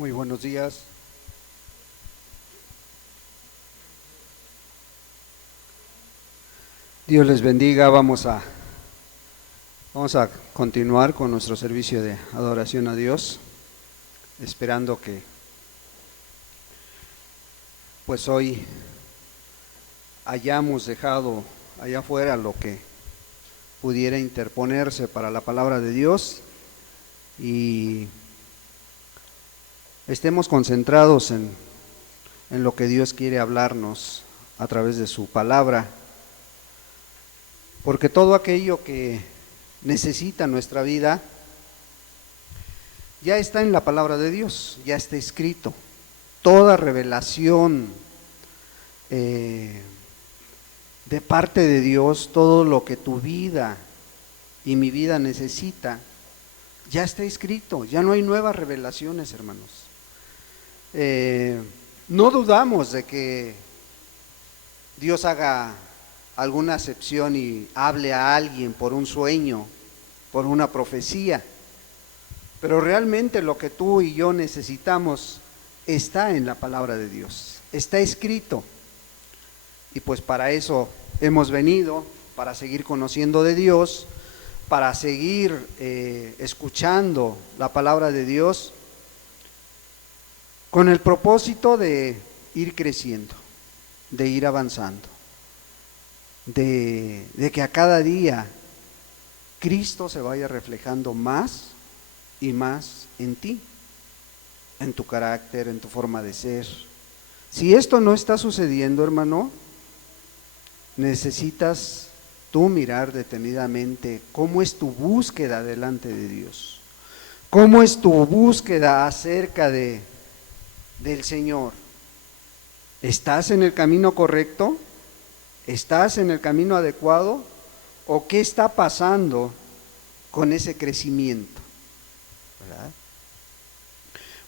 Muy buenos días. Dios les bendiga. Vamos a continuar con nuestro servicio de adoración a Dios, esperando que pues hoy hayamos dejado allá afuera lo que pudiera interponerse para la palabra de Dios y estemos concentrados en lo que Dios quiere hablarnos a través de su palabra, porque todo aquello que necesita nuestra vida ya está en la palabra de Dios, ya está escrito. Toda revelación de parte de Dios, todo lo que tu vida y mi vida necesita, ya está escrito, ya no hay nuevas revelaciones, hermanos. No dudamos de que Dios haga alguna acepción y hable a alguien por un sueño, por una profecía, pero realmente lo que tú y yo necesitamos está en la palabra de Dios, está escrito, y pues para eso hemos venido, para seguir conociendo de Dios, para seguir escuchando la palabra de Dios, con el propósito de ir creciendo, de ir avanzando, de que a cada día Cristo se vaya reflejando más y más en ti, en tu carácter, en tu forma de ser. Si esto no está sucediendo, hermano, necesitas tú mirar detenidamente cómo es tu búsqueda delante de Dios, cómo es tu búsqueda acerca del Señor. ¿Estás en el camino correcto? ¿Estás en el camino adecuado? ¿O qué está pasando con ese crecimiento? ¿Verdad?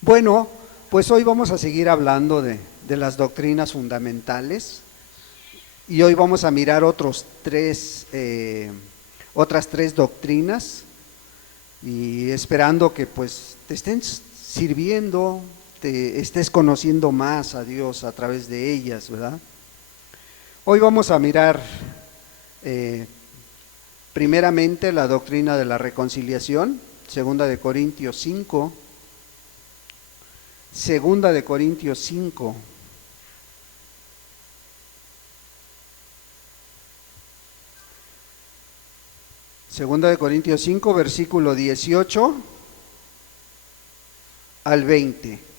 Bueno, pues hoy vamos a seguir hablando de las doctrinas fundamentales y hoy vamos a mirar otras tres doctrinas y esperando que pues te estén sirviendo, te estés conociendo más a Dios a través de ellas, ¿verdad? Hoy vamos a mirar primeramente la doctrina de la reconciliación, Segunda de Corintios 5. Segunda de Corintios 5. Segunda de Corintios 5, versículo 18 al 20.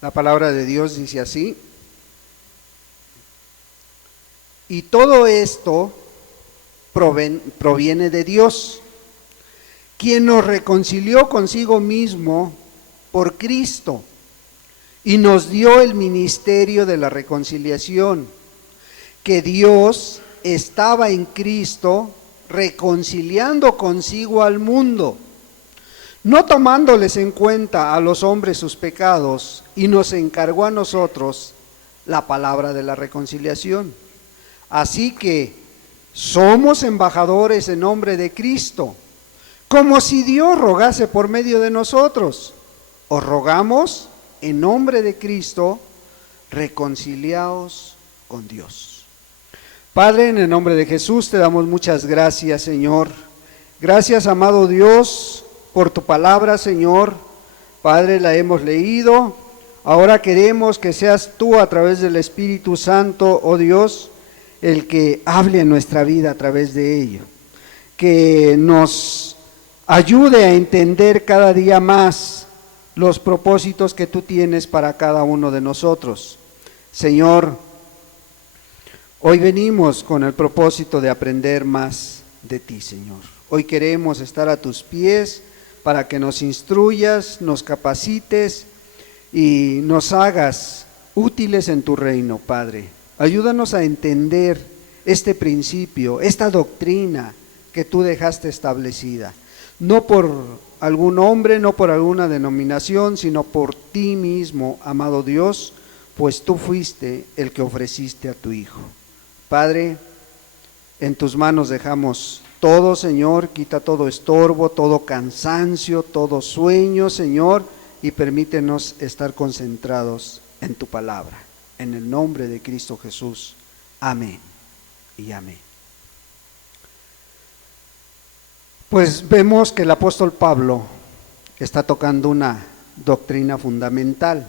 La palabra de Dios dice así: y todo esto proviene de Dios, quien nos reconcilió consigo mismo por Cristo y nos dio el ministerio de la reconciliación, que Dios estaba en Cristo reconciliando consigo al mundo, no tomándoles en cuenta a los hombres sus pecados, y nos encargó a nosotros la palabra de la reconciliación. Así que somos embajadores en nombre de Cristo, como si Dios rogase por medio de nosotros. Os rogamos en nombre de Cristo, reconciliaos con Dios. Padre, en el nombre de Jesús te damos muchas gracias, Señor. Gracias, amado Dios, por tu palabra, Señor. Padre, la hemos leído. Ahora queremos que seas tú a través del Espíritu Santo, oh Dios, el que hable en nuestra vida a través de ello. Que nos ayude a entender cada día más los propósitos que tú tienes para cada uno de nosotros. Señor, hoy venimos con el propósito de aprender más de ti, Señor. Hoy queremos estar a tus pies para que nos instruyas, nos capacites y nos hagas útiles en tu reino, Padre. Ayúdanos a entender este principio, esta doctrina que tú dejaste establecida, no por algún hombre, no por alguna denominación, sino por ti mismo, amado Dios, pues tú fuiste el que ofreciste a tu Hijo. Padre, en tus manos dejamos todo, Señor, quita todo estorbo, todo cansancio, todo sueño, Señor, y permítenos estar concentrados en tu palabra. En el nombre de Cristo Jesús. Amén y amén. Pues vemos que el apóstol Pablo está tocando una doctrina fundamental.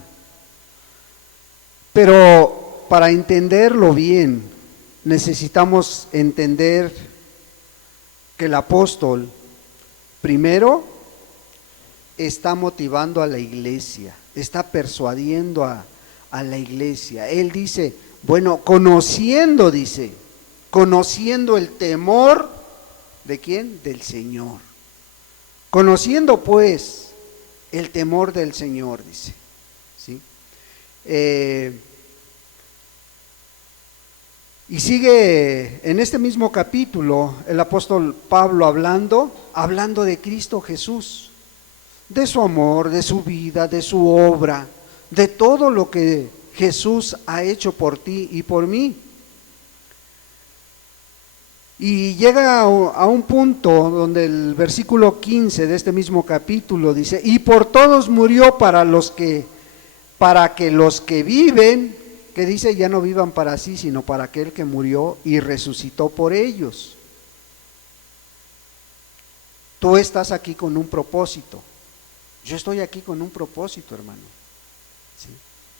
Pero para entenderlo bien, necesitamos entender que el apóstol primero está motivando a la iglesia, está persuadiendo a la iglesia. Él dice, bueno, conociendo el temor, ¿de quién? Del Señor. Conociendo pues el temor del Señor, dice, ¿sí? Y sigue en este mismo capítulo el apóstol Pablo hablando de Cristo Jesús, de su amor, de su vida, de su obra, de todo lo que Jesús ha hecho por ti y por mí. Y llega a un punto donde el versículo 15 de este mismo capítulo dice, y por todos murió para que los que viven, que dice, ya no vivan para sí, sino para aquel que murió y resucitó por ellos. Tú estás aquí con un propósito. Yo estoy aquí con un propósito, hermano. ¿Sí?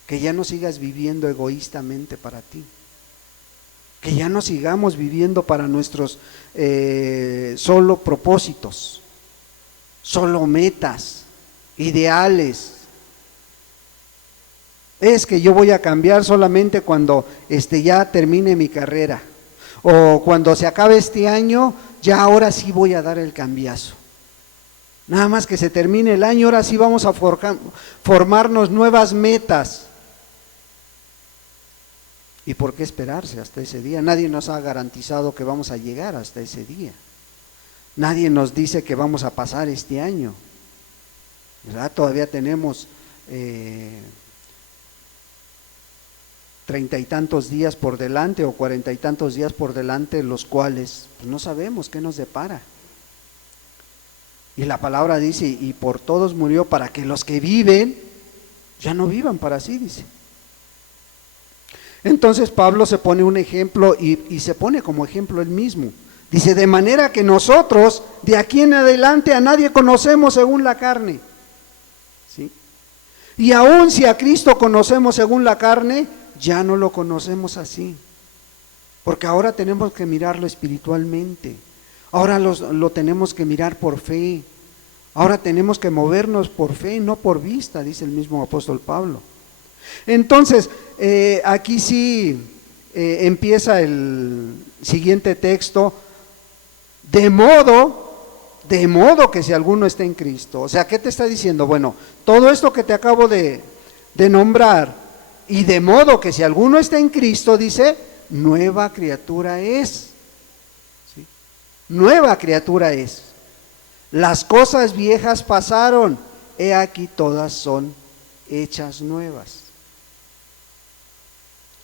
Que ya no sigas viviendo egoístamente para ti. Que ya no sigamos viviendo para nuestros solo propósitos, solo metas, ideales. Es que yo voy a cambiar solamente cuando ya termine mi carrera, o cuando se acabe este año, ya ahora sí voy a dar el cambiazo. Nada más que se termine el año, ahora sí vamos a formarnos nuevas metas. ¿Y por qué esperarse hasta ese día? Nadie nos ha garantizado que vamos a llegar hasta ese día. Nadie nos dice que vamos a pasar este año, ¿verdad? Todavía tenemos 30 y tantos días por delante o 40 y tantos días por delante, los cuales pues, no sabemos qué nos depara. Y la palabra dice, y por todos murió para que los que viven ya no vivan para sí, dice. Entonces Pablo se pone un ejemplo y se pone como ejemplo él mismo. Dice, de manera que nosotros de aquí en adelante a nadie conocemos según la carne. ¿Sí? Y aun si a Cristo conocemos según la carne, ya no lo conocemos así. Porque ahora tenemos que mirarlo espiritualmente. Ahora lo tenemos que mirar por fe. Ahora tenemos que movernos por fe, no por vista, dice el mismo apóstol Pablo. Entonces, aquí sí empieza el siguiente texto, de modo que si alguno está en Cristo. O sea, ¿qué te está diciendo? Bueno, todo esto que te acabo de nombrar, y de modo que si alguno está en Cristo, dice, nueva criatura es. ¿Sí? Nueva criatura es. Las cosas viejas pasaron, he aquí todas son hechas nuevas.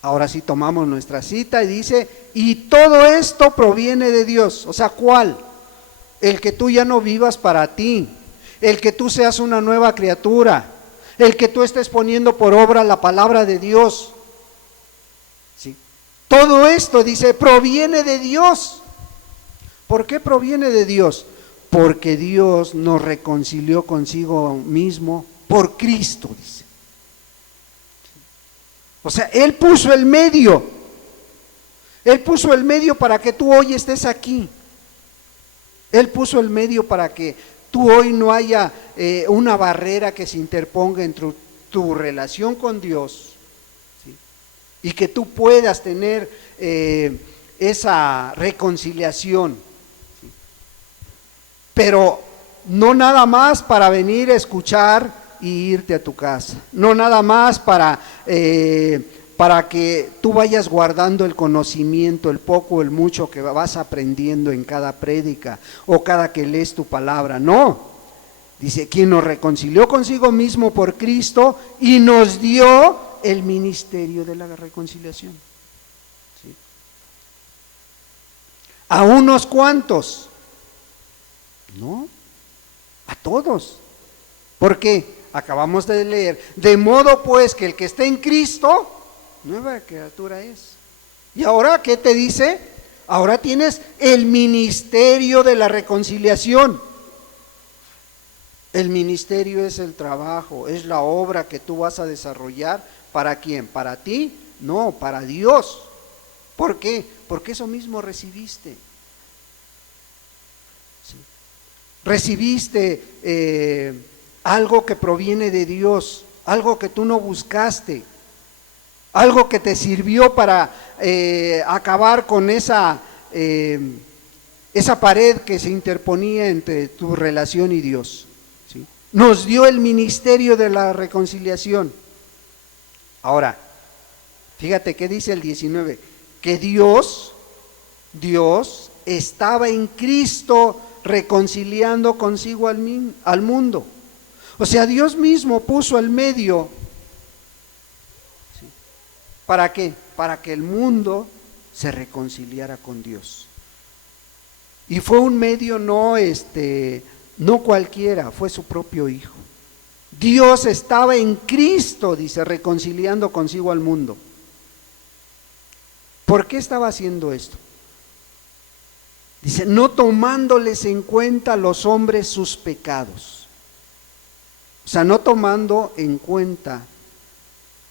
Ahora sí tomamos nuestra cita y dice, y todo esto proviene de Dios. O sea, ¿cuál? El que tú ya no vivas para ti, el que tú seas una nueva criatura, el que tú estés poniendo por obra la palabra de Dios. ¿Sí? Todo esto, dice, proviene de Dios. ¿Por qué proviene de Dios? Porque Dios nos reconcilió consigo mismo por Cristo, dice. O sea, Él puso el medio. Él puso el medio para que tú hoy estés aquí. Él puso el medio para que tú hoy no haya una barrera que se interponga entre tu relación con Dios, ¿sí? Y que tú puedas tener esa reconciliación, ¿sí? Pero no nada más para venir a escuchar y irte a tu casa, no nada más para que tú vayas guardando el conocimiento, el poco o el mucho que vas aprendiendo en cada prédica o cada que lees tu palabra, no. Dice, quien nos reconcilió consigo mismo por Cristo y nos dio el ministerio de la reconciliación. ¿Sí? ¿A unos cuantos? No, a todos. ¿Por qué? Acabamos de leer, de modo pues que el que esté en Cristo, nueva criatura es. ¿Y ahora qué te dice? Ahora tienes el ministerio de la reconciliación. El ministerio es el trabajo, es la obra que tú vas a desarrollar. ¿Para quién? ¿Para ti? No, para Dios. ¿Por qué? Porque eso mismo recibiste. ¿Sí? Recibiste algo que proviene de Dios, algo que tú no buscaste, algo que te sirvió para acabar con esa pared que se interponía entre tu relación y Dios. ¿Sí? Nos dio el ministerio de la reconciliación. Ahora, fíjate qué dice el 19, que Dios estaba en Cristo reconciliando consigo al mundo. O sea, Dios mismo puso el medio. ¿Sí? ¿Para qué? Para que el mundo se reconciliara con Dios. Y fue un medio no cualquiera, fue su propio Hijo. Dios estaba en Cristo, dice, reconciliando consigo al mundo. ¿Por qué estaba haciendo esto? Dice, no tomándoles en cuenta a los hombres sus pecados. O sea, no tomando en cuenta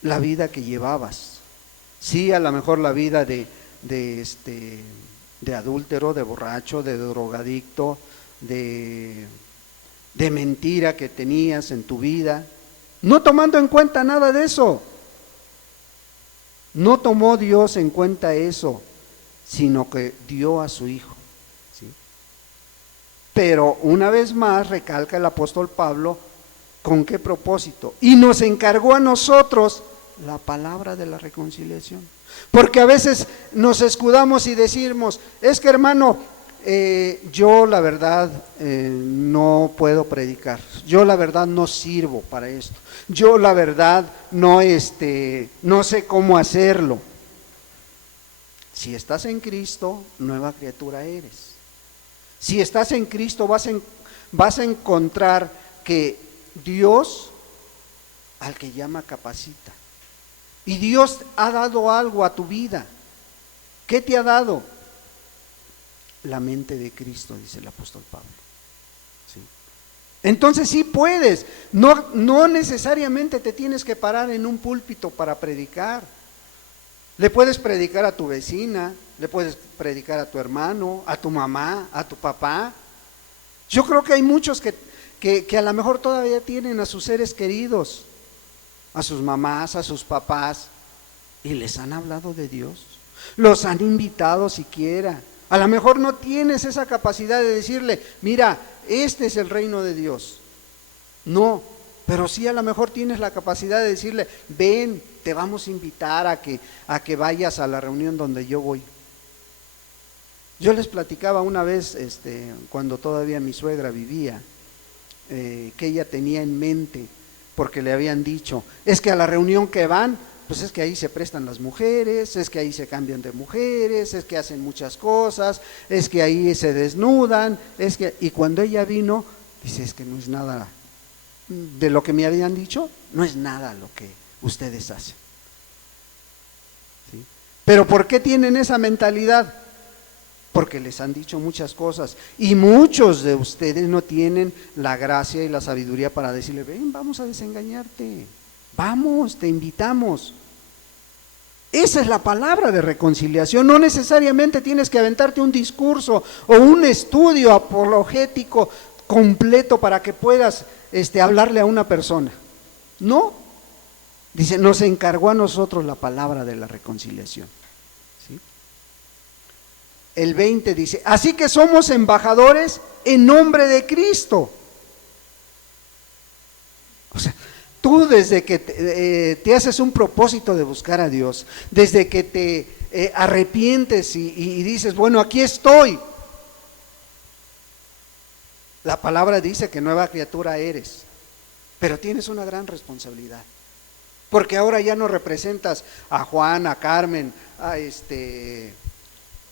la vida que llevabas. Sí, a lo mejor la vida de adúltero, de borracho, de drogadicto, de mentira que tenías en tu vida. No tomando en cuenta nada de eso. No tomó Dios en cuenta eso, sino que dio a su Hijo. ¿Sí? Pero una vez más recalca el apóstol Pablo, ¿con qué propósito? Y nos encargó a nosotros la palabra de la reconciliación. Porque a veces nos escudamos y decimos, es que hermano, yo la verdad no puedo predicar, yo la verdad no sirvo para esto, yo la verdad no sé cómo hacerlo. Si estás en Cristo, nueva criatura eres. Si estás en Cristo vas a encontrar que Dios al que llama capacita. Y Dios ha dado algo a tu vida. ¿Qué te ha dado? La mente de Cristo, dice el apóstol Pablo. ¿Sí? Entonces sí puedes, no necesariamente te tienes que parar en un púlpito para predicar. Le puedes predicar a tu vecina, le puedes predicar a tu hermano, a tu mamá, a tu papá. Yo creo que hay muchos que a lo mejor todavía tienen a sus seres queridos, a sus mamás, a sus papás, y les han hablado de Dios, los han invitado siquiera. A lo mejor no tienes esa capacidad de decirle, mira, este es el reino de Dios. No, pero sí a lo mejor tienes la capacidad de decirle, ven, te vamos a invitar a que vayas a la reunión donde yo voy. Yo les platicaba una vez, cuando todavía mi suegra vivía, que ella tenía en mente, porque le habían dicho, es que a la reunión que van, pues es que ahí se prestan las mujeres, es que ahí se cambian de mujeres, es que hacen muchas cosas, es que ahí se desnudan, y cuando ella vino, dice, es que no es nada de lo que me habían dicho, no es nada lo que ustedes hacen. ¿Sí? Pero ¿por qué tienen esa mentalidad? Porque les han dicho muchas cosas y muchos de ustedes no tienen la gracia y la sabiduría para decirle, ven, vamos a desengañarte, vamos, te invitamos. Esa es la palabra de reconciliación. No necesariamente tienes que aventarte un discurso o un estudio apologético completo para que puedas hablarle a una persona. No, dice, nos encargó a nosotros la palabra de la reconciliación. ¿Sí? El 20 dice, así que somos embajadores en nombre de Cristo. O sea, tú desde que te haces un propósito de buscar a Dios, desde que te arrepientes y dices, bueno, aquí estoy. La palabra dice que nueva criatura eres, pero tienes una gran responsabilidad. Porque ahora ya no representas a Juan, a Carmen, a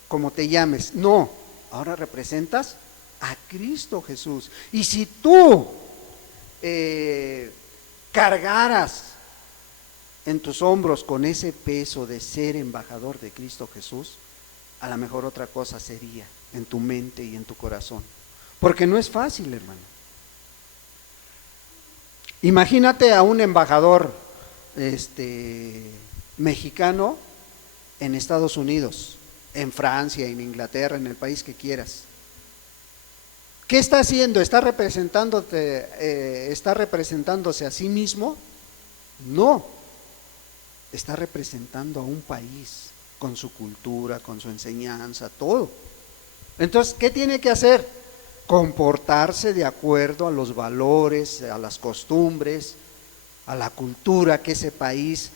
como te llames. No, ahora representas a Cristo Jesús. Y si tú cargaras en tus hombros con ese peso de ser embajador de Cristo Jesús, a lo mejor otra cosa sería en tu mente y en tu corazón. Porque no es fácil, hermano. Imagínate a un embajador mexicano en Estados Unidos, en Francia, en Inglaterra, en el país que quieras. ¿Qué está haciendo? ¿Está representándose a sí mismo? No, está representando a un país con su cultura, con su enseñanza, todo. Entonces, ¿qué tiene que hacer? Comportarse de acuerdo a los valores, a las costumbres, a la cultura que ese país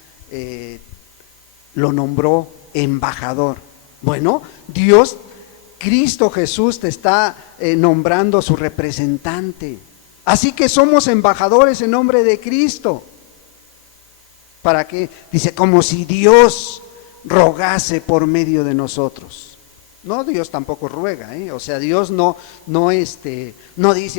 lo nombró embajador. Bueno, Dios, Cristo Jesús te está nombrando su representante. Así que somos embajadores en nombre de Cristo. ¿Para qué? Dice, como si Dios rogase por medio de nosotros. No, Dios tampoco ruega, o sea, Dios no dice,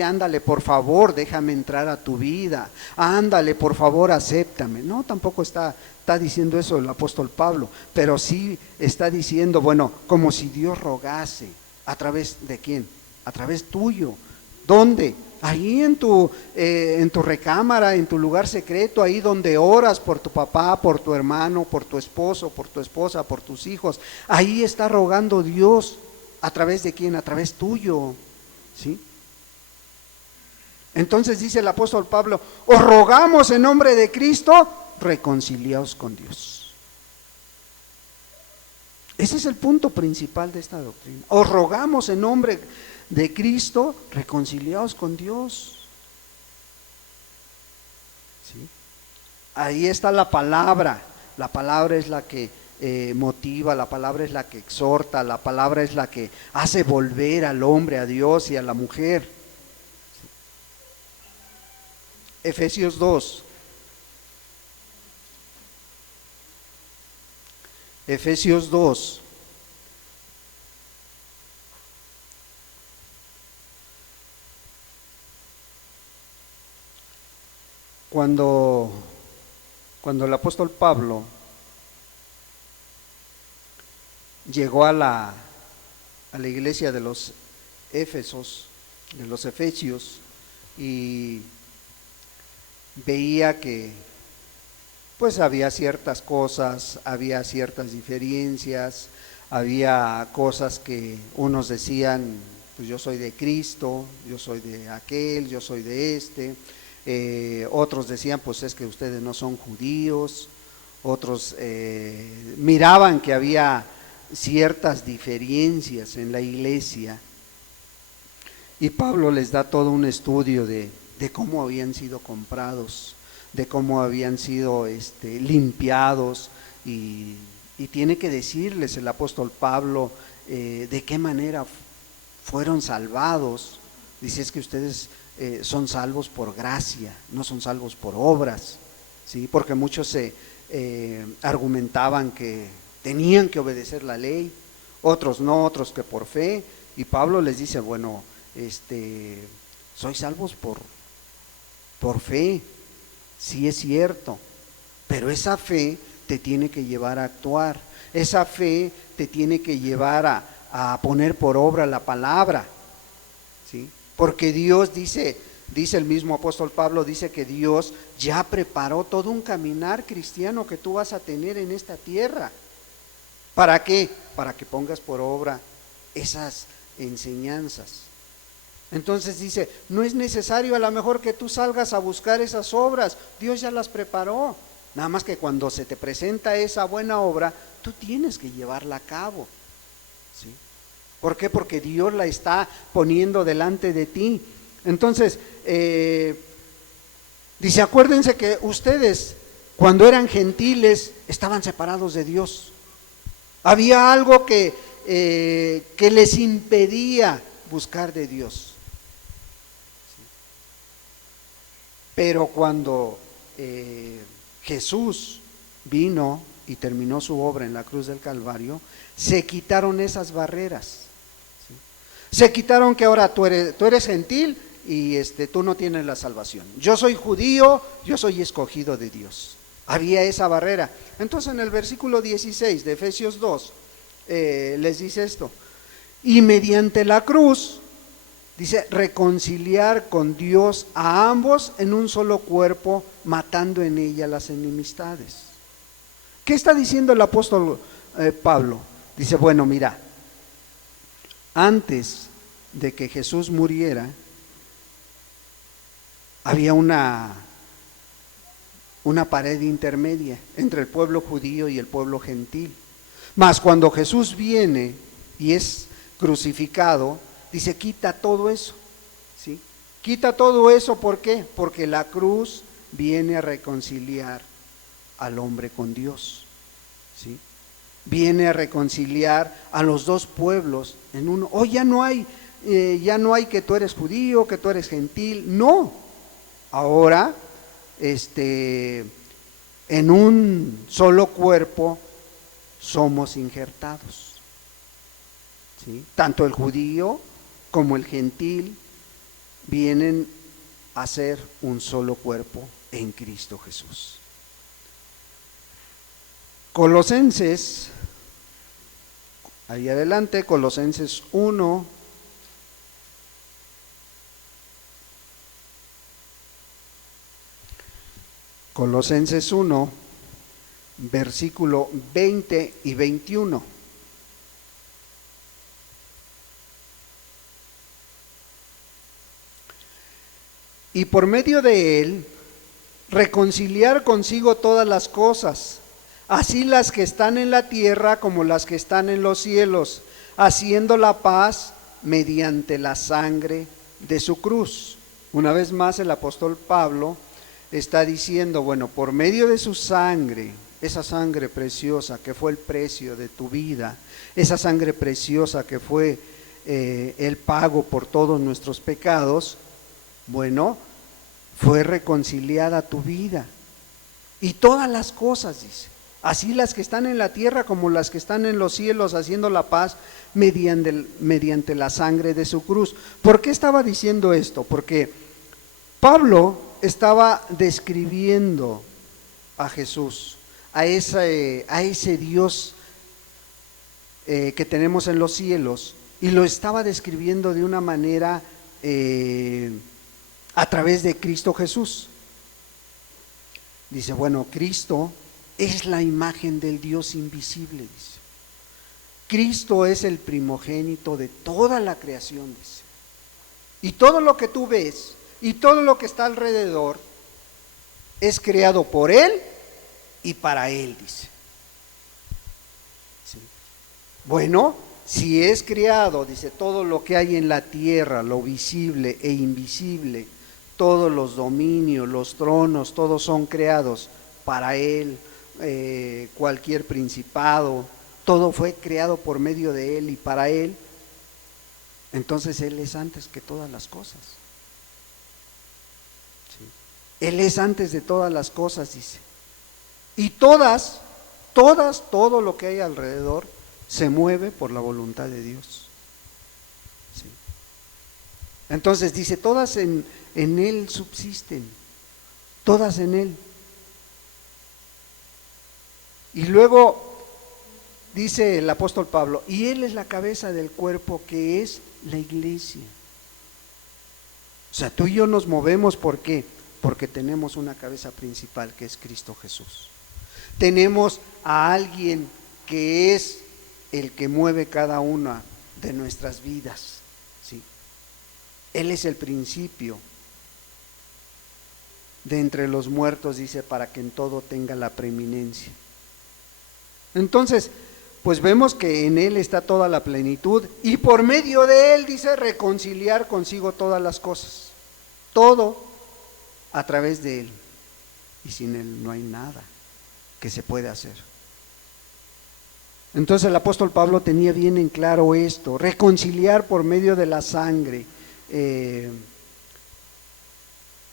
ándale, por favor, déjame entrar a tu vida, ándale, por favor, acéptame. No, tampoco está diciendo eso el apóstol Pablo, pero sí está diciendo, bueno, como si Dios rogase. ¿A través de quién? A través tuyo. ¿Dónde? Ahí en tu recámara, en tu lugar secreto, ahí donde oras por tu papá, por tu hermano, por tu esposo, por tu esposa, por tus hijos. Ahí está rogando Dios. ¿A través de quién? A través tuyo. ¿Sí? Entonces dice el apóstol Pablo, os rogamos en nombre de Cristo, reconciliaos con Dios. Ese es el punto principal de esta doctrina. Os rogamos en nombre de Cristo, reconciliaos con Dios. ¿Sí? Ahí está la palabra. La palabra es la que motiva, la palabra es la que exhorta, la palabra es la que hace volver al hombre a Dios y a la mujer. ¿Sí? Efesios 2. Efesios 2. Cuando el apóstol Pablo llegó a la iglesia de los Éfesos, de los Efesios, y veía que pues había ciertas cosas, había ciertas diferencias, había cosas que unos decían, pues yo soy de Cristo, yo soy de aquel, yo soy de este. Otros decían, pues es que ustedes no son judíos. Otros miraban que había ciertas diferencias en la iglesia, y Pablo les da todo un estudio de cómo habían sido comprados, de cómo habían sido limpiados, y tiene que decirles el apóstol Pablo de qué manera fueron salvados. Dice, es que ustedes son salvos por gracia, no son salvos por obras, ¿sí? Porque muchos se argumentaban que tenían que obedecer la ley, otros no, otros que por fe, y Pablo les dice, bueno, sois salvos por fe, sí es cierto, pero esa fe te tiene que llevar a actuar, esa fe te tiene que llevar a poner por obra la palabra, ¿sí? Porque Dios dice el mismo apóstol Pablo, dice que Dios ya preparó todo un caminar cristiano que tú vas a tener en esta tierra. ¿Para qué? Para que pongas por obra esas enseñanzas. Entonces dice, no es necesario a lo mejor que tú salgas a buscar esas obras, Dios ya las preparó. Nada más que cuando se te presenta esa buena obra, tú tienes que llevarla a cabo, ¿sí? ¿Por qué? Porque Dios la está poniendo delante de ti. Entonces, dice, acuérdense que ustedes, cuando eran gentiles, estaban separados de Dios. Había algo que les impedía buscar de Dios. ¿Sí? Pero cuando Jesús vino y terminó su obra en la cruz del Calvario, se quitaron esas barreras. ¿Sí? Se quitaron que ahora tú eres gentil y tú no tienes la salvación. Yo soy judío, yo soy escogido de Dios. Había esa barrera. Entonces en el versículo 16 de Efesios 2 les dice esto: y mediante la cruz, dice, reconciliar con Dios a ambos en un solo cuerpo, matando en ella las enemistades. ¿Qué está diciendo el apóstol Pablo? Dice, bueno, mira, antes de que Jesús muriera, había una pared intermedia entre el pueblo judío y el pueblo gentil. Mas cuando Jesús viene y es crucificado, dice, quita todo eso, ¿sí? Quita todo eso, ¿por qué? Porque la cruz viene a reconciliar al hombre con Dios, ¿sí? Viene a reconciliar a los dos pueblos en uno. Oh, ya no hay que tú eres judío, que tú eres gentil, no. Ahora, en un solo cuerpo somos injertados, ¿sí? Tanto el judío como el gentil vienen a ser un solo cuerpo en Cristo Jesús. Colosenses, ahí adelante, Colosenses 1. Colosenses 1, versículo 20 y 21. Y por medio de él, reconciliar consigo todas las cosas, así las que están en la tierra como las que están en los cielos, haciendo la paz mediante la sangre de su cruz. Una vez más el apóstol Pablo está diciendo, bueno, por medio de su sangre, esa sangre preciosa que fue el precio de tu vida, esa sangre preciosa que fue el pago por todos nuestros pecados, bueno, fue reconciliada tu vida. Y todas las cosas, dice, así las que están en la tierra como las que están en los cielos, haciendo la paz mediante la sangre de su cruz. ¿Por qué estaba diciendo esto? Porque Pablo estaba describiendo a Jesús, a ese Dios que tenemos en los cielos, y lo estaba describiendo de una manera a través de Cristo Jesús. Dice, bueno, Cristo es la imagen del Dios invisible, dice. Cristo es el primogénito de toda la creación, dice. Y todo lo que tú ves y todo lo que está alrededor es creado por Él y para Él, dice. ¿Sí? Bueno, si es creado, dice, todo lo que hay en la tierra, lo visible e invisible, todos los dominios, los tronos, todos son creados para Él, cualquier principado, todo fue creado por medio de Él y para Él. Entonces Él es antes que todas las cosas. ¿Sí? Él es antes de todas las cosas, dice. Y todas, todo lo que hay alrededor se mueve por la voluntad de Dios. ¿Sí? Entonces dice, todas en Él subsisten, todas en Él. Y luego dice el apóstol Pablo, y Él es la cabeza del cuerpo que es la iglesia. O sea, tú y yo nos movemos, ¿por qué? Porque tenemos una cabeza principal que es Cristo Jesús. Tenemos a alguien que es el que mueve cada una de nuestras vidas, ¿sí? Él es el principio de entre los muertos, dice, para que en todo tenga la preeminencia. Entonces, pues vemos que en Él está toda la plenitud y por medio de Él, dice, reconciliar consigo todas las cosas. Todo a través de Él. Y sin Él no hay nada que se pueda hacer. Entonces el apóstol Pablo tenía bien en claro esto, reconciliar por medio de la sangre.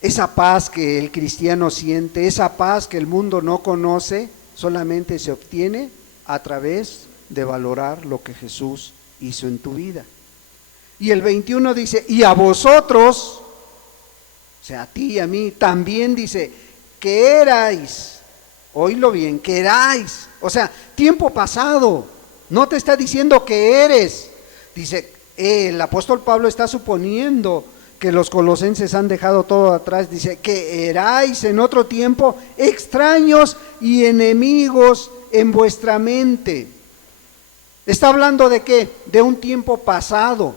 Esa paz que el cristiano siente, esa paz que el mundo no conoce, solamente se obtiene a través de valorar lo que Jesús hizo en tu vida. Y el 21 dice, y a vosotros, o sea, a ti y a mí, también dice, que erais, oílo bien, que erais, o sea, tiempo pasado, no te está diciendo que eres, dice, el apóstol Pablo está suponiendo que los colosenses han dejado todo atrás, dice, que erais en otro tiempo extraños y enemigos en vuestra mente. Está hablando de qué? De un tiempo pasado.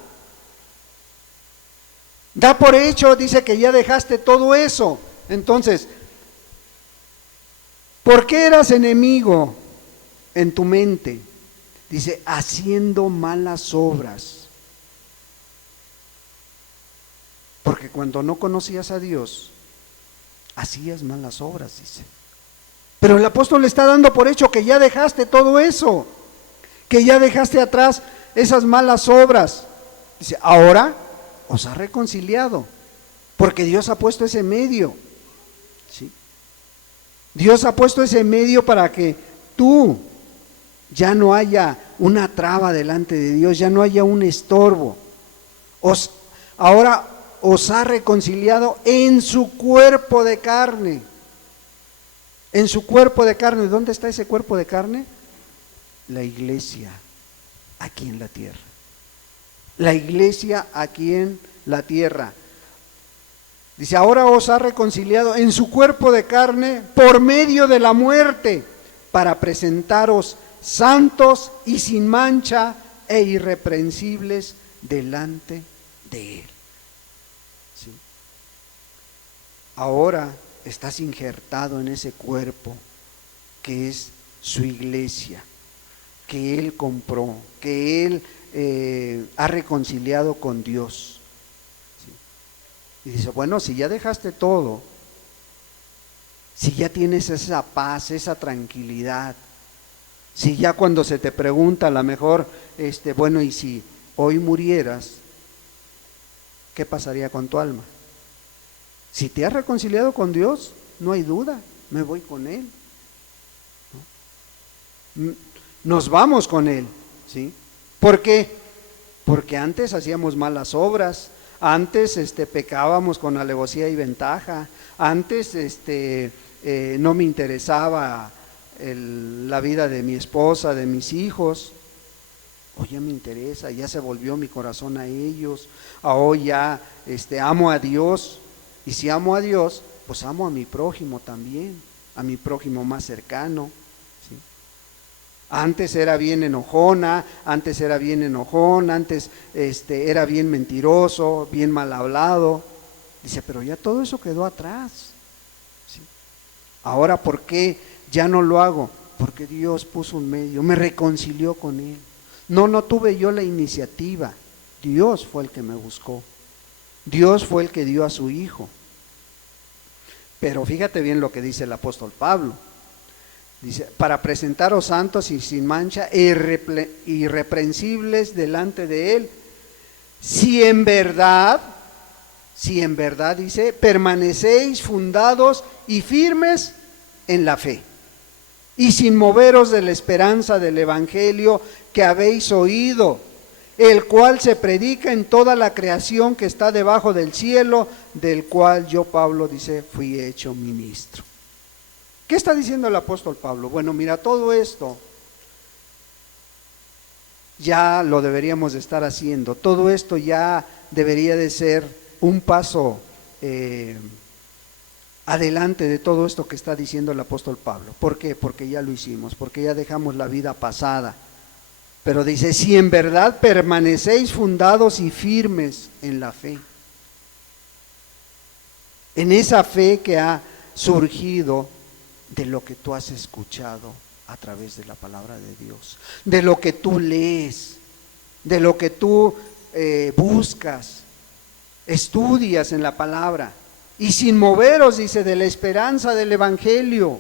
Da por hecho, dice que ya dejaste todo eso. Entonces, ¿por qué eras enemigo en tu mente? Dice, haciendo malas obras. Porque cuando no conocías a Dios, hacías malas obras, dice. Pero el apóstol le está dando por hecho que ya dejaste todo eso, que ya dejaste atrás esas malas obras. Dice, ahora os ha reconciliado, porque Dios ha puesto ese medio, ¿sí? Dios ha puesto ese medio para que tú ya no haya una traba delante de Dios, ya no haya un estorbo. Ahora os ha reconciliado en su cuerpo de carne. En su cuerpo de carne. ¿Dónde está ese cuerpo de carne? La iglesia, aquí en la tierra. La iglesia aquí en la tierra. Dice, ahora os ha reconciliado en su cuerpo de carne por medio de la muerte, para presentaros santos y sin mancha e irreprensibles delante de Él. ¿Sí? Ahora estás injertado en ese cuerpo que es su iglesia, que Él compró, que Él ha reconciliado con Dios. ¿Sí? Y dice, bueno, si ya dejaste todo, si ya tienes esa paz, esa tranquilidad, si ya cuando se te pregunta a lo mejor, bueno, y si hoy murieras, ¿qué pasaría con tu alma? Si te has reconciliado con Dios, no hay duda, me voy con Él, ¿no? Nos vamos con Él, ¿sí? ¿Por qué? Porque antes hacíamos malas obras, antes pecábamos con alevosía y ventaja, antes no me interesaba la vida de mi esposa, de mis hijos. Hoy ya me interesa, ya se volvió mi corazón a ellos, hoy ya amo a Dios, y si amo a Dios, pues amo a mi prójimo también, a mi prójimo más cercano. ¿Sí? Antes era bien enojona, antes era bien enojón, antes era bien mentiroso, bien mal hablado. Dice, pero ya todo eso quedó atrás. ¿Sí? Ahora, ¿por qué ya no lo hago? Porque Dios puso un medio, me reconcilió con Él. No tuve yo la iniciativa, Dios fue el que me buscó, Dios fue el que dio a su Hijo. Pero fíjate bien lo que dice el apóstol Pablo. Dice, para presentaros santos y sin mancha, irreprensibles delante de Él, si en verdad, dice, permanecéis fundados y firmes en la fe, y sin moveros de la esperanza del Evangelio que habéis oído, el cual se predica en toda la creación que está debajo del cielo, del cual yo, Pablo, dice, fui hecho ministro. ¿Qué está diciendo el apóstol Pablo? Bueno, mira, todo esto ya lo deberíamos de estar haciendo, todo esto ya debería de ser un paso adelante de todo esto que está diciendo el apóstol Pablo. ¿Por qué? Porque ya lo hicimos, porque ya dejamos la vida pasada. Pero dice, si en verdad permanecéis fundados y firmes en la fe, en esa fe que ha surgido de lo que tú has escuchado a través de la palabra de Dios, de lo que tú lees, de lo que tú buscas, estudias en la palabra, y sin moveros, dice, de la esperanza del Evangelio.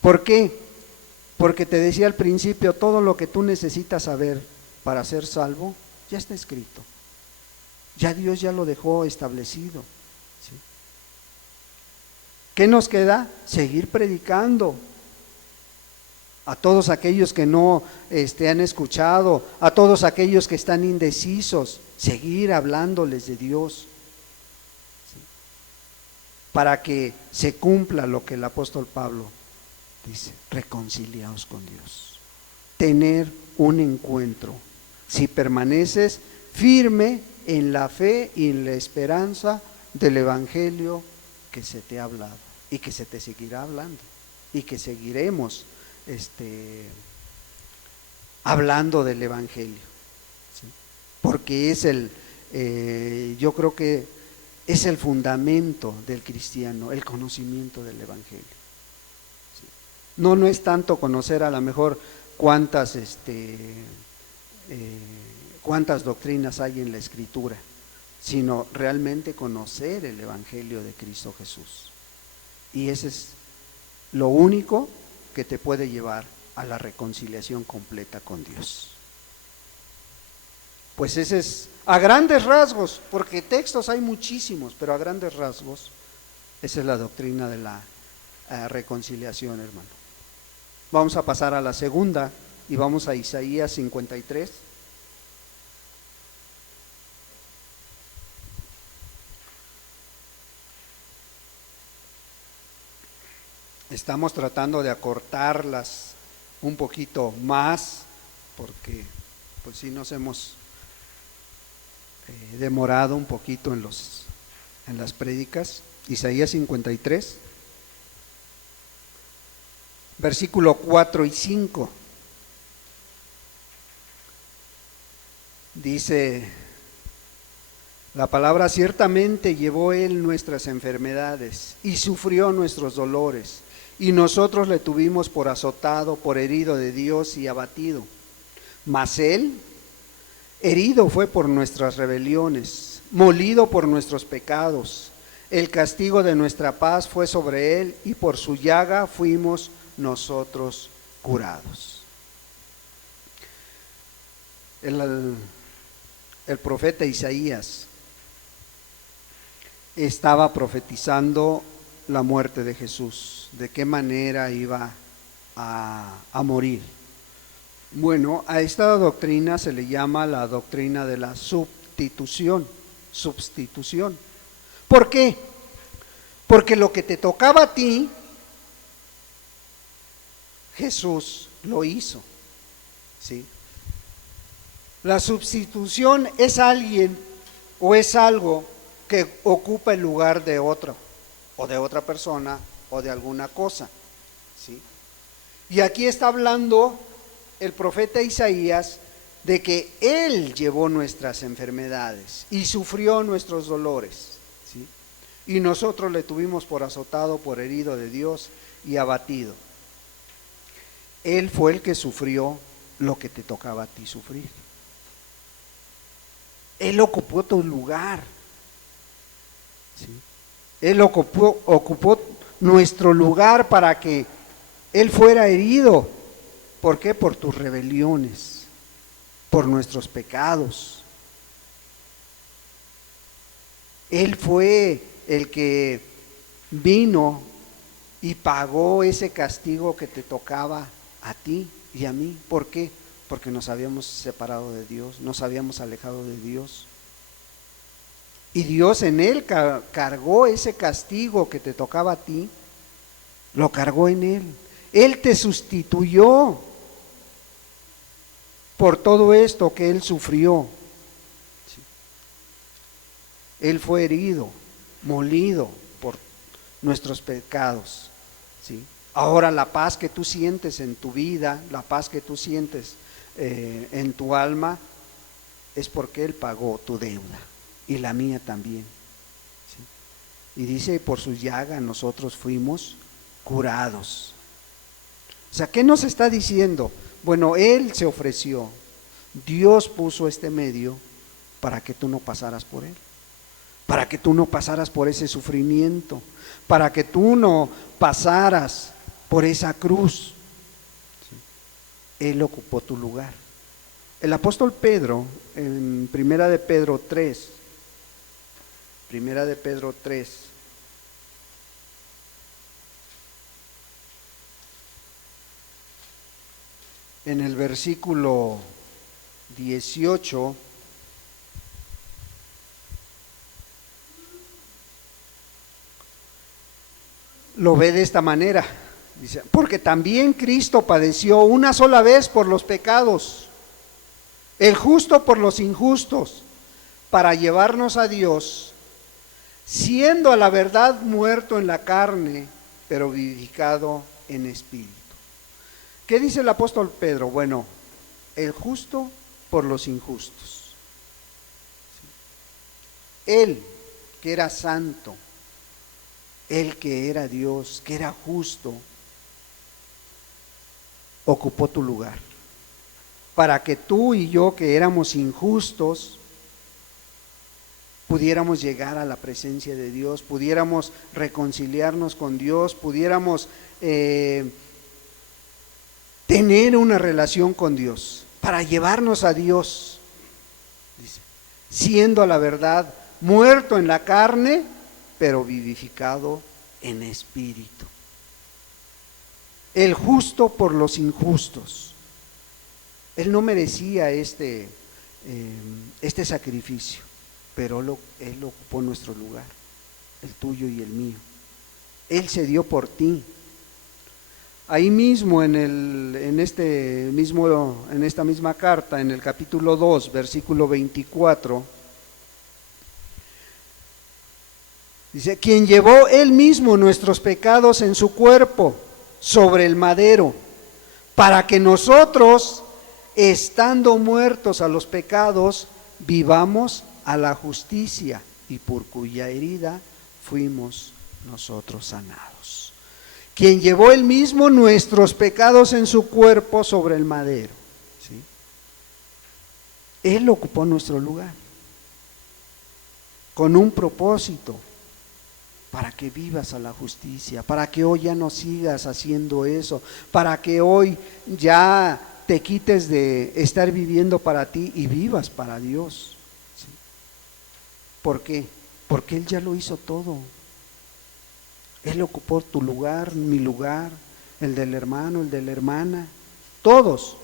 ¿Por qué? Porque te decía al principio, todo lo que tú necesitas saber para ser salvo, ya está escrito. Ya Dios ya lo dejó establecido. ¿Qué nos queda? Seguir predicando a todos aquellos que no han escuchado, a todos aquellos que están indecisos, seguir hablándoles de Dios, ¿sí? Para que se cumpla lo que el apóstol Pablo dice: reconciliaos con Dios, tener un encuentro. Si permaneces firme en la fe y en la esperanza del evangelio que se te ha hablado y que se te seguirá hablando y que seguiremos hablando del evangelio, ¿sí? Porque es yo creo que es el fundamento del cristiano, el conocimiento del evangelio, ¿sí? No es tanto conocer a lo mejor cuántas doctrinas hay en la Escritura, sino realmente conocer el evangelio de Cristo Jesús. Y ese es lo único que te puede llevar a la reconciliación completa con Dios. Pues ese es, a grandes rasgos, porque textos hay muchísimos, pero a grandes rasgos, esa es la doctrina de la reconciliación, hermano. Vamos a pasar a la segunda y vamos a Isaías 53. Estamos tratando de acortarlas un poquito más, porque pues sí nos hemos demorado un poquito en las prédicas. Isaías 53, versículo 4 y 5. Dice la palabra: ciertamente llevó él nuestras enfermedades y sufrió nuestros dolores, y nosotros le tuvimos por azotado, por herido de Dios y abatido. Mas él herido fue por nuestras rebeliones, molido por nuestros pecados. El castigo de nuestra paz fue sobre él, y por su llaga fuimos nosotros curados. El profeta Isaías estaba profetizando la muerte de Jesús, de qué manera iba a morir. Bueno, a esta doctrina se le llama la doctrina de la sustitución. ¿Por qué? Porque lo que te tocaba a ti, Jesús lo hizo, ¿sí? La sustitución es alguien o es algo que ocupa el lugar de otro, o de otra persona, o de alguna cosa, ¿sí? Y aquí está hablando el profeta Isaías de que él llevó nuestras enfermedades y sufrió nuestros dolores, ¿sí? Y nosotros le tuvimos por azotado, por herido de Dios y abatido. Él fue el que sufrió lo que te tocaba a ti sufrir. Él ocupó tu lugar, ¿sí? Él ocupó nuestro lugar para que él fuera herido. ¿Por qué? Por tus rebeliones, por nuestros pecados. Él fue el que vino y pagó ese castigo que te tocaba a ti y a mí. ¿Por qué? Porque nos habíamos separado de Dios, nos habíamos alejado de Dios. Y Dios en él cargó ese castigo que te tocaba a ti, lo cargó en él. Él te sustituyó por todo esto que él sufrió. ¿Sí? Él fue herido, molido por nuestros pecados, ¿sí? Ahora la paz que tú sientes en tu vida, la paz que tú sientes en tu alma, es porque él pagó tu deuda y la mía también, ¿sí? Y dice: por su llaga nosotros fuimos curados. O sea, ¿qué nos está diciendo? Bueno, él se ofreció, Dios puso este medio para que tú no pasaras por él, para que tú no pasaras por ese sufrimiento, para que tú no pasaras por esa cruz. Él ocupó tu lugar. El apóstol Pedro, en Primera de Pedro 3, en el versículo 18, lo ve de esta manera. Dice, porque también Cristo padeció una sola vez por los pecados, el justo por los injustos, para llevarnos a Dios, siendo a la verdad muerto en la carne, pero vivificado en espíritu. ¿Qué dice el apóstol Pedro? Bueno, el justo por los injustos. Él, que era santo, él que era Dios, que era justo, ocupó tu lugar, para que tú y yo, que éramos injustos, pudiéramos llegar a la presencia de Dios, pudiéramos reconciliarnos con Dios, pudiéramos tener una relación con Dios, para llevarnos a Dios, dice, siendo a la verdad muerto en la carne, pero vivificado en espíritu. El justo por los injustos. Él no merecía este sacrificio, pero Él ocupó nuestro lugar, el tuyo y el mío. Él se dio por ti. Ahí mismo en esta misma carta, en el capítulo 2, versículo 24, dice, quien llevó Él mismo nuestros pecados en su cuerpo sobre el madero, para que nosotros, estando muertos a los pecados, vivamos a la justicia, y por cuya herida fuimos nosotros sanados. Quien llevó Él mismo nuestros pecados en su cuerpo sobre el madero, ¿sí? Él ocupó nuestro lugar, con un propósito, para que vivas a la justicia, para que hoy ya no sigas haciendo eso, para que hoy ya te quites de estar viviendo para ti y vivas para Dios, ¿sí? ¿Por qué? Porque Él ya lo hizo todo. Él ocupó tu lugar, mi lugar, el del hermano, el de la hermana, todos.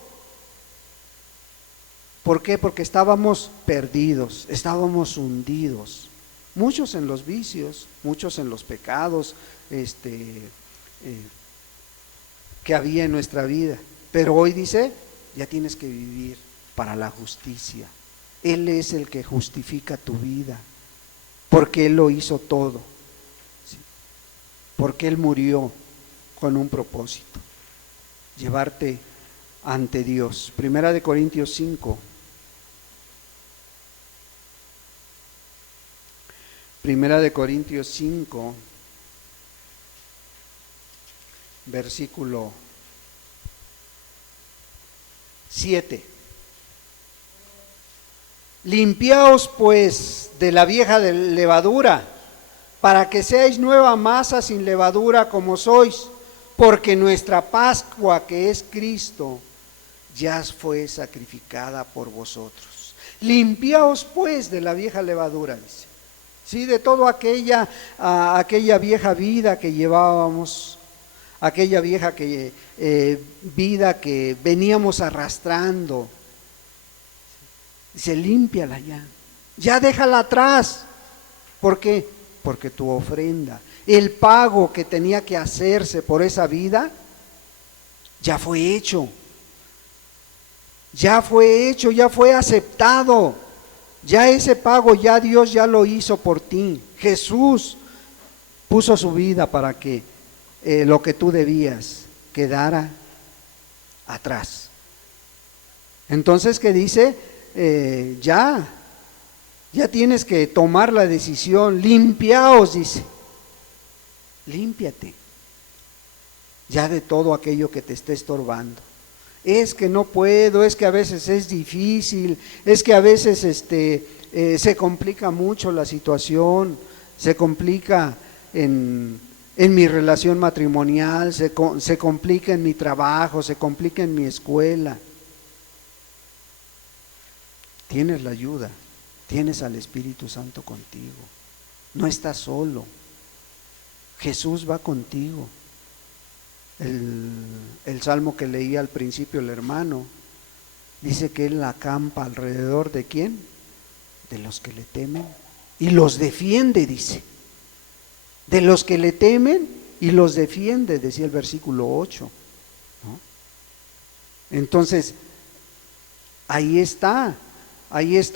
¿Por qué? Porque estábamos perdidos, estábamos hundidos. Muchos en los vicios, muchos en los pecados que había en nuestra vida. Pero hoy dice, ya tienes que vivir para la justicia. Él es el que justifica tu vida, porque Él lo hizo todo, ¿sí? Porque Él murió con un propósito, llevarte ante Dios. Primera de Corintios 5. Primera de Corintios 5, versículo 7. Limpiaos pues de la vieja levadura, para que seáis nueva masa sin levadura como sois, porque nuestra Pascua, que es Cristo, ya fue sacrificada por vosotros. Limpiaos pues de la vieja levadura, dice. Sí, de toda aquella vieja vida que llevábamos, aquella vieja vida que veníamos arrastrando. Dice, límpiala ya déjala atrás. ¿Por qué? Porque tu ofrenda, el pago que tenía que hacerse por esa vida, ya fue hecho. Ya fue hecho, ya fue aceptado. Ya ese pago, ya Dios ya lo hizo por ti. Jesús puso su vida para que lo que tú debías quedara atrás. Entonces, ¿qué dice? Ya tienes que tomar la decisión. Limpiaos, dice. Límpiate ya de todo aquello que te esté estorbando. Es que no puedo, es que a veces es difícil, es que a veces se complica mucho la situación, se complica en mi relación matrimonial, se complica en mi trabajo, se complica en mi escuela. Tienes la ayuda, tienes al Espíritu Santo contigo, no estás solo, Jesús va contigo. el salmo que leía al principio el hermano, dice que Él acampa alrededor de ¿quién? De los que le temen y los defiende, dice. De los que le temen y los defiende, decía el versículo 8, ¿no? Entonces, ahí está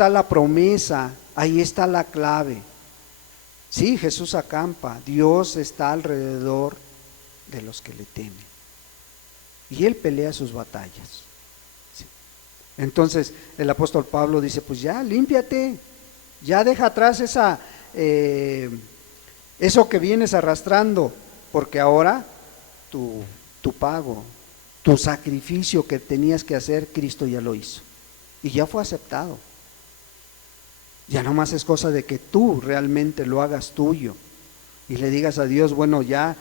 la promesa, ahí está la clave. Sí, Jesús acampa, Dios está alrededor de los que le temen y Él pelea sus batallas. Sí. Entonces el apóstol Pablo dice, pues ya, límpiate, ya deja atrás eso que vienes arrastrando, porque ahora tu pago, tu sacrificio que tenías que hacer, Cristo ya lo hizo y ya fue aceptado. Ya nomás es cosa de que tú realmente lo hagas tuyo y le digas a Dios, bueno, ya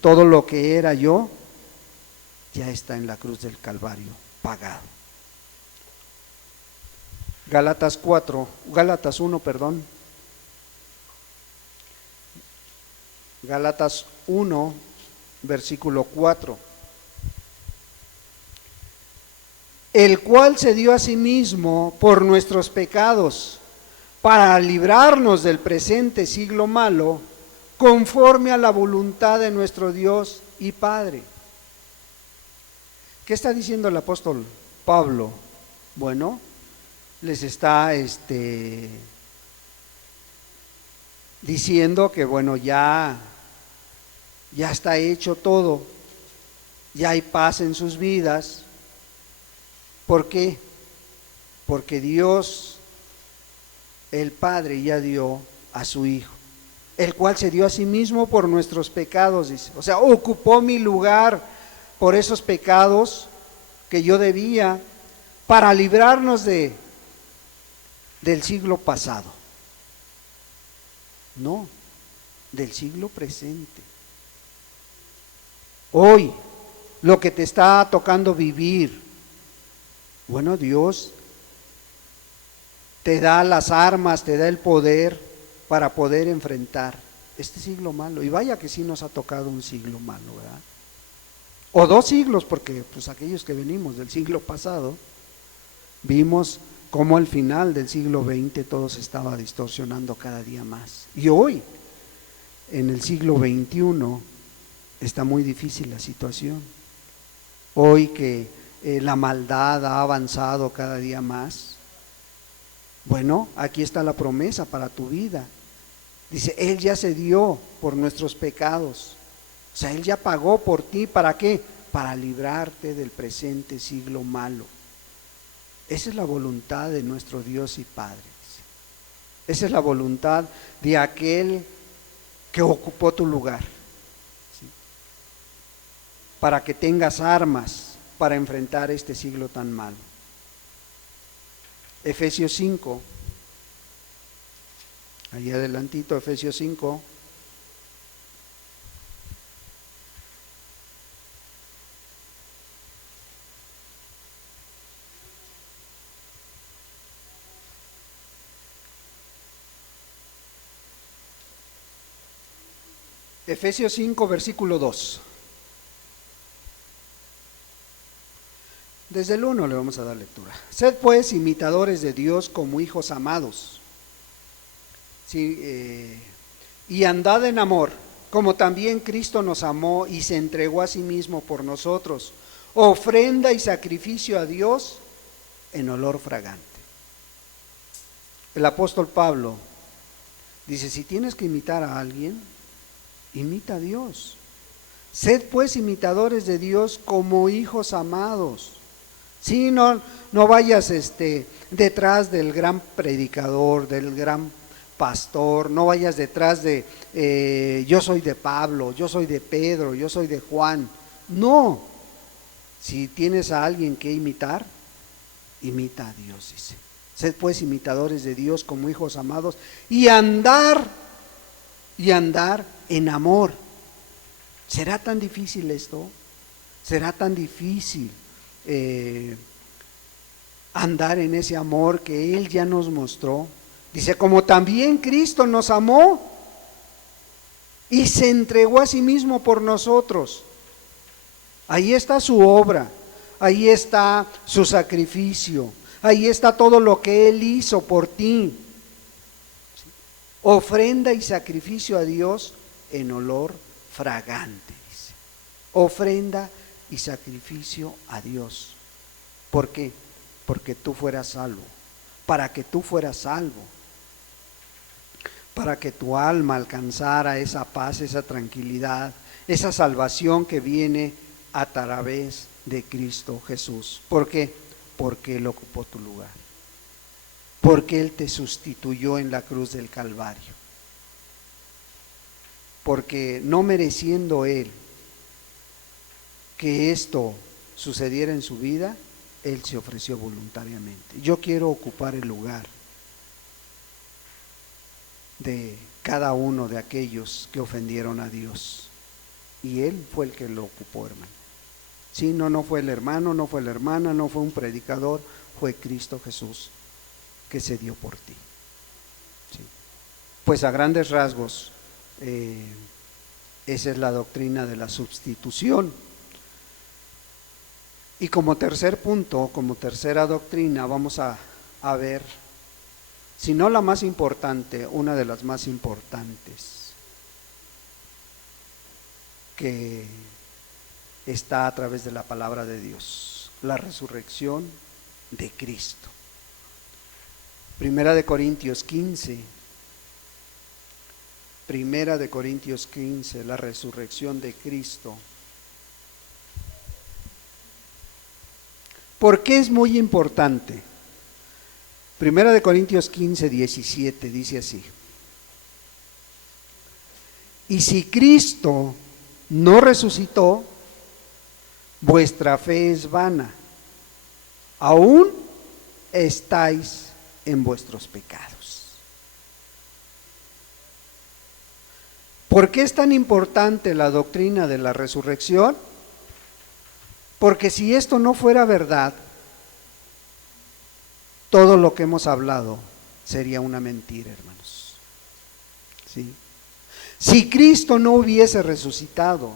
todo lo que era yo ya está en la cruz del Calvario pagado. Gálatas 1, perdón. Gálatas 1, versículo 4. El cual se dio a sí mismo por nuestros pecados, para librarnos del presente siglo malo, conforme a la voluntad de nuestro Dios y Padre. ¿Qué está diciendo el apóstol Pablo? Bueno, les está diciendo que bueno, ya está hecho todo, ya hay paz en sus vidas. ¿Por qué? Porque Dios, el Padre, ya dio a su Hijo, el cual se dio a sí mismo por nuestros pecados, dice. O sea, ocupó mi lugar por esos pecados que yo debía, para librarnos del siglo pasado. No, del siglo presente. Hoy, lo que te está tocando vivir, bueno, Dios te da las armas, te da el poder para poder enfrentar este siglo malo. Y vaya que sí nos ha tocado un siglo malo, ¿verdad? O 2 siglos, porque pues aquellos que venimos del siglo pasado, vimos cómo al final del siglo XX todo se estaba distorsionando cada día más. Y hoy, en el siglo XXI, está muy difícil la situación. Hoy que la maldad ha avanzado cada día más, bueno, aquí está la promesa para tu vida. Dice, Él ya se dio por nuestros pecados. O sea, Él ya pagó por ti. ¿Para qué? Para librarte del presente siglo malo. Esa es la voluntad de nuestro Dios y Padre. Esa es la voluntad de aquel que ocupó tu lugar, ¿sí? Para que tengas armas para enfrentar este siglo tan malo. Efesios 5, ahí adelantito, Efesios 5. Efesios 5, versículo 2. Desde el 1 le vamos a dar lectura. Sed pues imitadores de Dios como hijos amados, ¿sí? Y andad en amor, como también Cristo nos amó y se entregó a sí mismo por nosotros, ofrenda y sacrificio a Dios en olor fragante. El apóstol Pablo dice, si tienes que imitar a alguien, imita a Dios. Sed pues imitadores de Dios como hijos amados. Sí, no vayas detrás del gran predicador, del gran pastor, no vayas detrás de yo soy de Pablo, yo soy de Pedro, yo soy de Juan. No, si tienes a alguien que imitar, imita a Dios, dice. Sed pues imitadores de Dios como hijos amados y andar en amor. ¿Será tan difícil esto? ¿Será tan difícil andar en ese amor que Él ya nos mostró? Dice, como también Cristo nos amó y se entregó a sí mismo por nosotros. Ahí está su obra, ahí está su sacrificio, ahí está todo lo que Él hizo por ti. Ofrenda y sacrificio a Dios en olor fragante, dice. Ofrenda y sacrificio a Dios. ¿Por qué? Porque tú fueras salvo, para que tú fueras salvo, para que tu alma alcanzara esa paz, esa tranquilidad, esa salvación que viene a través de Cristo Jesús. ¿Por qué? Porque Él ocupó tu lugar, porque Él te sustituyó en la cruz del Calvario, porque no mereciendo Él que esto sucediera en su vida, Él se ofreció voluntariamente. Yo quiero ocupar el lugar de cada uno de aquellos que ofendieron a Dios, y Él fue el que lo ocupó, hermano. Sí, no fue el hermano, no fue la hermana, no fue un predicador, fue Cristo Jesús que se dio por ti. Sí. Pues a grandes rasgos, esa es la doctrina de la sustitución. Y como tercer punto, como tercera doctrina, vamos a ver, si no la más importante, una de las más importantes, que está a través de la palabra de Dios, la resurrección de Cristo. Primera de Corintios 15, la resurrección de Cristo. ¿Por qué es muy importante? Primera de Corintios 15, 17 dice así: y si Cristo no resucitó, vuestra fe es vana, aún estáis en vuestros pecados. ¿Por qué es tan importante la doctrina de la resurrección? Porque si esto no fuera verdad, todo lo que hemos hablado sería una mentira, hermanos. ¿Sí? Si Cristo no hubiese resucitado,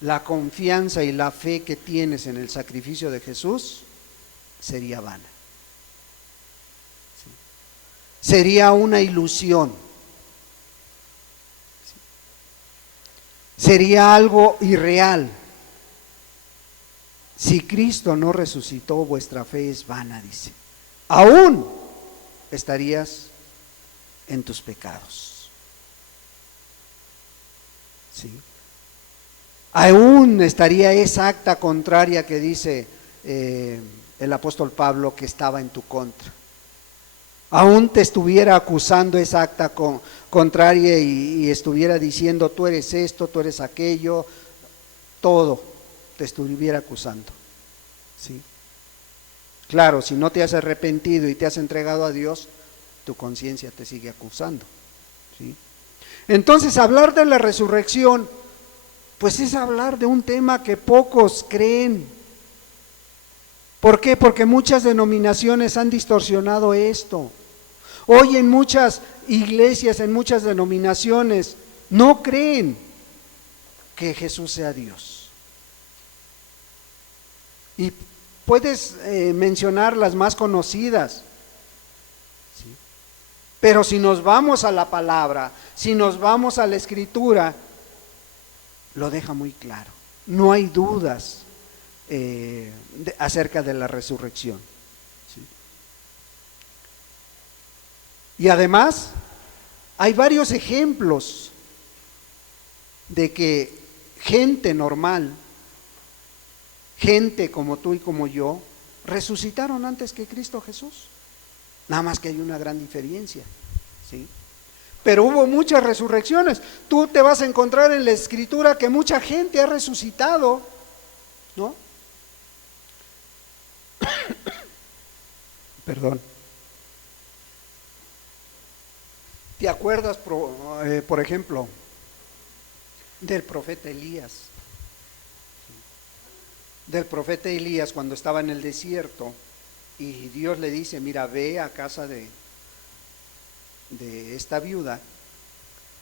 la confianza y la fe que tienes en el sacrificio de Jesús sería vana. ¿Sí? Sería una ilusión. ¿Sí? Sería algo irreal. Si Cristo no resucitó, vuestra fe es vana, dice. Aún estarías en tus pecados. ¿Sí? Aún estaría esa acta contraria que dice el apóstol Pablo que estaba en tu contra. Aún te estuviera acusando esa acta contraria y estuviera diciendo tú eres esto, tú eres aquello, todo te estuviera acusando. ¿Sí? Claro, si no te has arrepentido y te has entregado a Dios, tu conciencia te sigue acusando. ¿Sí? Entonces, hablar de la resurrección, pues es hablar de un tema que pocos creen. ¿Por qué? Porque muchas denominaciones han distorsionado esto. Hoy en muchas iglesias, en muchas denominaciones, no creen que Jesús sea Dios. Y puedes mencionar las más conocidas. ¿Sí? Pero si nos vamos a la palabra, si nos vamos a la Escritura, lo deja muy claro. No hay dudas acerca de la resurrección. ¿Sí? Y además, hay varios ejemplos de que gente normal, gente como tú y como yo, resucitaron antes que Cristo Jesús. Nada más que hay una gran diferencia. ¿Sí? Pero hubo muchas resurrecciones. Tú te vas a encontrar en la Escritura que mucha gente ha resucitado, ¿no? Perdón. ¿Te acuerdas, por ejemplo, del profeta Elías? Del profeta Elías cuando estaba en el desierto y Dios le dice, mira, ve a casa de esta viuda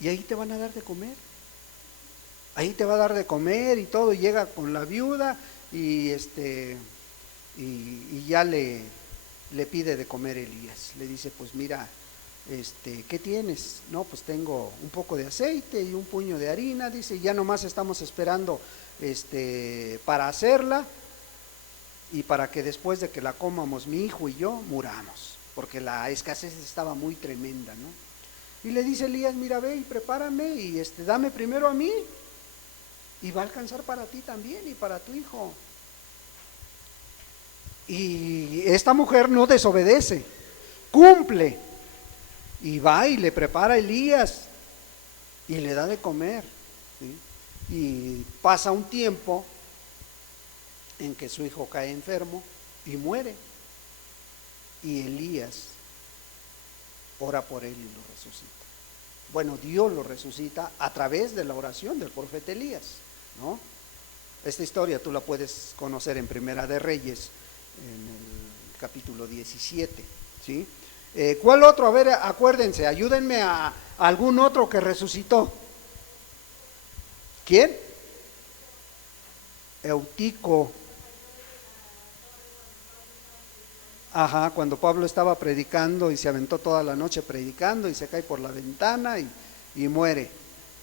y ahí te van a dar de comer. ahí te va a dar de comer y todo. Y llega con la viuda y y ya le pide de comer Elías. Le dice, pues mira, ¿qué tienes? No, pues tengo un poco de aceite y un puño de harina, dice, y ya nomás estamos esperando para hacerla y para que después de que la comamos mi hijo y yo muramos, porque la escasez estaba muy tremenda, ¿no? Y le dice Elías, mira, ve y prepárame y dame primero a mí y va a alcanzar para ti también y para tu hijo. Y esta mujer no desobedece, cumple y va y le prepara a Elías y le da de comer, ¿sí? Y pasa un tiempo en que su hijo cae enfermo y muere, y Elías ora por él y lo resucita. Bueno, Dios lo resucita a través de la oración del profeta Elías, ¿no? Esta historia tú la puedes conocer en Primera de Reyes, en el capítulo 17, ¿sí? ¿Cuál otro? A ver, acuérdense, ayúdenme a algún otro que resucitó. ¿Quién? Eutico. Ajá, cuando Pablo estaba predicando y se aventó toda la noche predicando y se cae por la ventana y muere,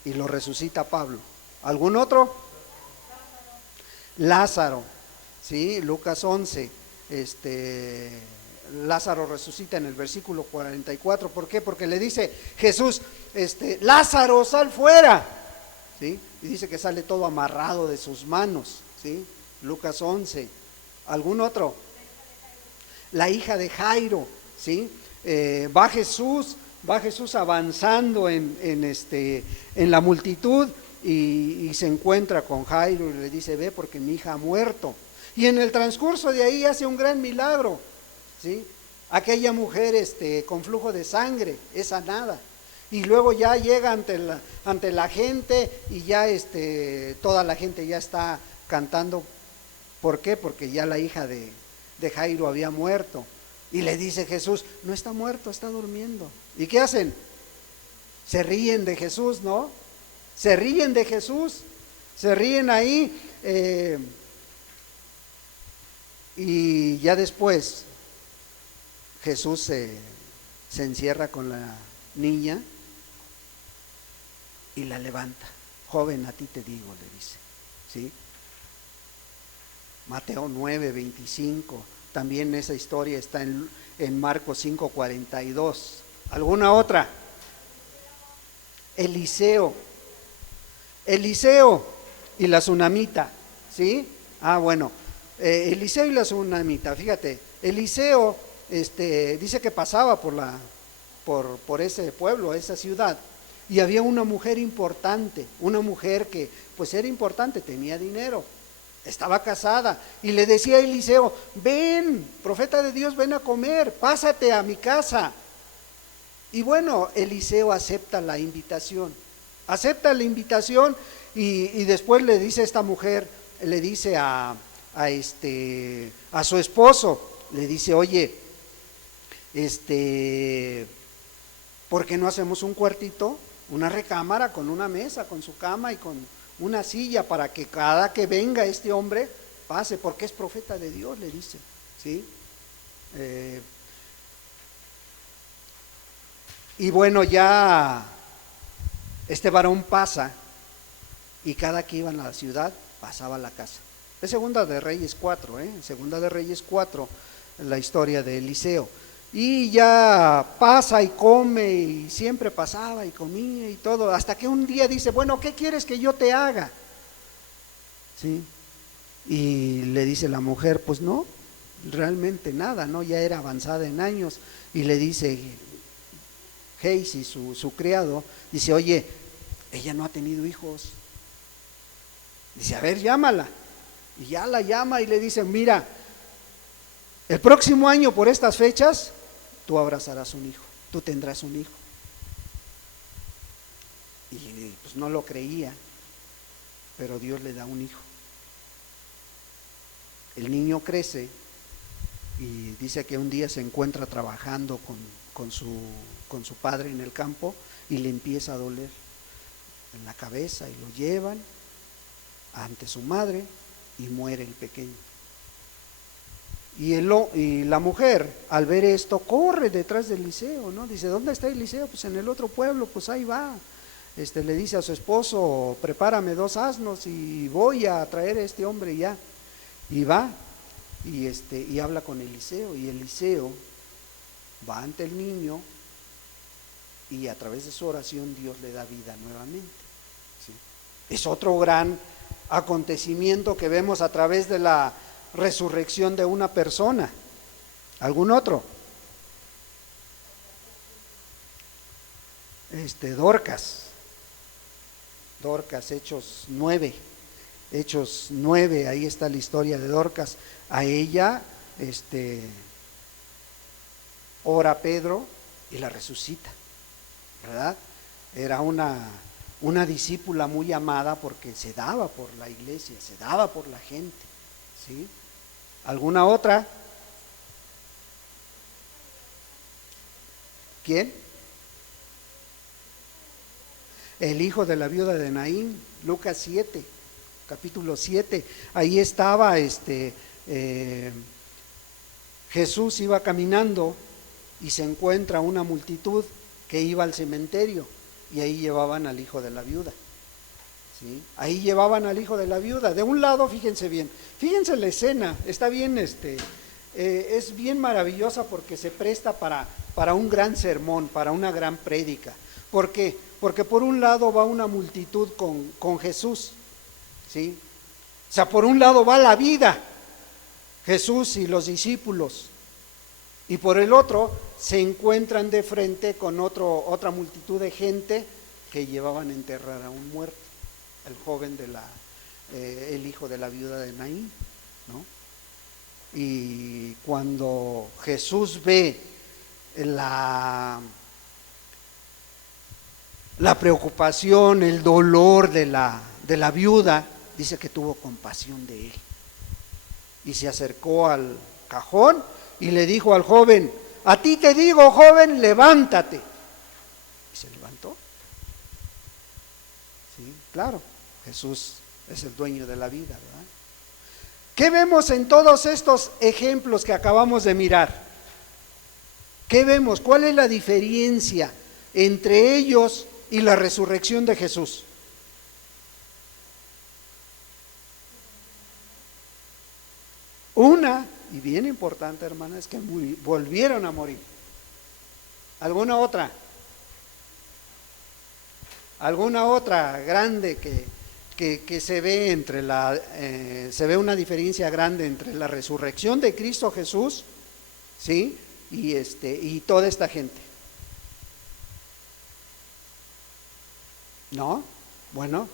y lo resucita Pablo. ¿Algún otro? Lázaro, ¿sí? Lucas 11, Lázaro resucita en el versículo 44. ¿Por qué? Porque le dice Jesús, Lázaro, sal fuera, ¿sí? Y dice que sale todo amarrado de sus manos, ¿sí? Lucas 11. ¿Algún otro? La hija de Jairo, ¿sí? Va Jesús avanzando en la multitud y se encuentra con Jairo y le dice, ve porque mi hija ha muerto. Y en el transcurso de ahí hace un gran milagro, ¿sí? Aquella mujer con flujo de sangre es sanada. Y luego ya llega ante la gente y ya toda la gente ya está cantando. ¿Por qué? Porque ya la hija de Jairo había muerto. Y le dice Jesús, no está muerto, está durmiendo. ¿Y qué hacen? Se ríen de Jesús, ¿no? Se ríen de Jesús, se ríen ahí. Y ya después Jesús se encierra con la niña y la levanta. Joven, a ti te digo, le dice, ¿sí? Mateo 9:25, también esa historia está en Marcos 5:42. ¿Alguna otra? Eliseo y la tsunamita, ¿sí? Bueno, Eliseo y la tsunamita, fíjate, Eliseo dice que pasaba por ese pueblo, esa ciudad, y había una mujer importante, una mujer que pues era importante, tenía dinero, estaba casada, y le decía a Eliseo, ven, profeta de Dios, ven a comer, pásate a mi casa. Y bueno, Eliseo acepta la invitación y después le dice a esta mujer, le dice a su esposo, le dice, oye, ¿por qué no hacemos un cuartito, una recámara con una mesa, con su cama y con una silla para que cada que venga este hombre pase, porque es profeta de Dios, le dice, ¿sí? Y bueno, ya este varón pasa y cada que iban a la ciudad pasaba a la casa. Es Segunda de Reyes 4, Segunda de Reyes 4, la historia de Eliseo. Y ya pasa y come y siempre pasaba y comía y todo, hasta que un día dice, bueno, ¿qué quieres que yo te haga? ¿Sí? Y le dice la mujer, pues no, realmente nada, ¿no? Ya era avanzada en años. Y le dice Geisi, su criado, dice, oye, ella no ha tenido hijos. Dice, a ver, llámala. Y ya la llama y le dice, mira, el próximo año por estas fechas, tú abrazarás un hijo, tú tendrás un hijo. Y pues no lo creía, pero Dios le da un hijo. El niño crece y dice que un día se encuentra trabajando con su padre en el campo y le empieza a doler en la cabeza y lo llevan ante su madre y muere el pequeño. Y la mujer, al ver esto, corre detrás de Eliseo, ¿no? Dice, ¿dónde está Eliseo? Pues en el otro pueblo, pues ahí va. Le dice a su esposo, prepárame 2 asnos y voy a traer a este hombre ya. Y va, y habla con Eliseo, y Eliseo va ante el niño, y a través de su oración Dios le da vida nuevamente, ¿sí? Es otro gran acontecimiento que vemos a través de la resurrección de una persona. ¿Algún otro? Dorcas, Hechos 9, ahí está la historia de Dorcas. A ella ora Pedro y la resucita, ¿verdad? Era una discípula muy amada porque se daba por la iglesia, se daba por la gente, ¿sí? ¿Alguna otra? ¿Quién? El hijo de la viuda de Naín, Lucas 7, capítulo 7. Ahí estaba Jesús iba caminando y se encuentra una multitud que iba al cementerio, y ahí llevaban al hijo de la viuda, ¿sí? Ahí llevaban al hijo de la viuda. De un lado, fíjense la escena, está bien, es bien maravillosa porque se presta para un gran sermón, para una gran prédica. ¿Por qué? Porque por un lado va una multitud con Jesús, ¿sí? O sea, por un lado va la vida, Jesús y los discípulos, y por el otro se encuentran de frente con otra multitud de gente que llevaban a enterrar a un muerto, el joven el hijo de la viuda de Naín, ¿no? Y cuando Jesús ve la preocupación, el dolor de la viuda, dice que tuvo compasión de él y se acercó al cajón y le dijo al joven, a ti te digo, joven, levántate. Y se levantó. Sí, claro, Jesús es el dueño de la vida, ¿verdad? ¿Qué vemos en todos estos ejemplos que acabamos de mirar? ¿Qué vemos? ¿Cuál es la diferencia entre ellos y la resurrección de Jesús? Una, y bien importante, hermana, es que volvieron a morir. ¿Alguna otra? ¿Alguna otra grande que se ve se ve una diferencia grande entre la resurrección de Cristo Jesús, ¿sí? Y toda esta gente? ¿No? Bueno,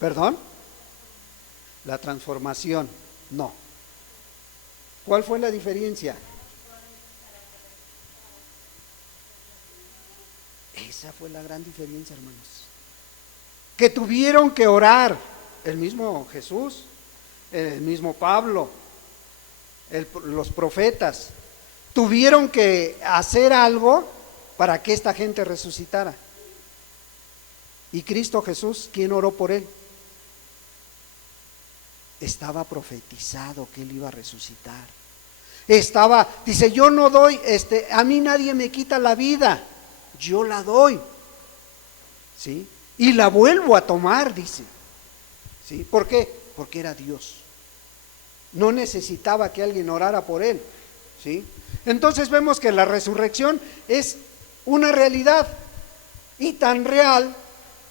¿perdón? La transformación, no. ¿Cuál fue la diferencia? Esa fue la gran diferencia, hermanos. Que tuvieron que orar, el mismo Jesús, el mismo Pablo, los profetas, tuvieron que hacer algo para que esta gente resucitara. Y Cristo Jesús, ¿quién oró por él? Estaba profetizado que él iba a resucitar. Dice, yo no doy, a mí nadie me quita la vida, yo la doy, ¿sí? Y la vuelvo a tomar, dice, ¿sí? ¿Por qué? Porque era Dios. No necesitaba que alguien orara por él, ¿sí? Entonces vemos que la resurrección es una realidad, y tan real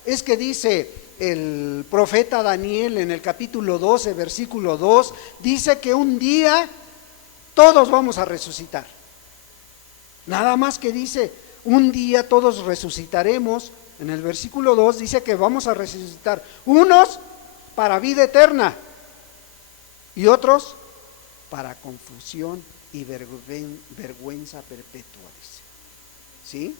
es que dice el profeta Daniel en el capítulo 12, versículo 2, dice que un día todos vamos a resucitar. Nada más que dice, un día todos resucitaremos. En el versículo 2 dice que vamos a resucitar, unos para vida eterna y otros para confusión y vergüenza perpetua, dice, ¿sí?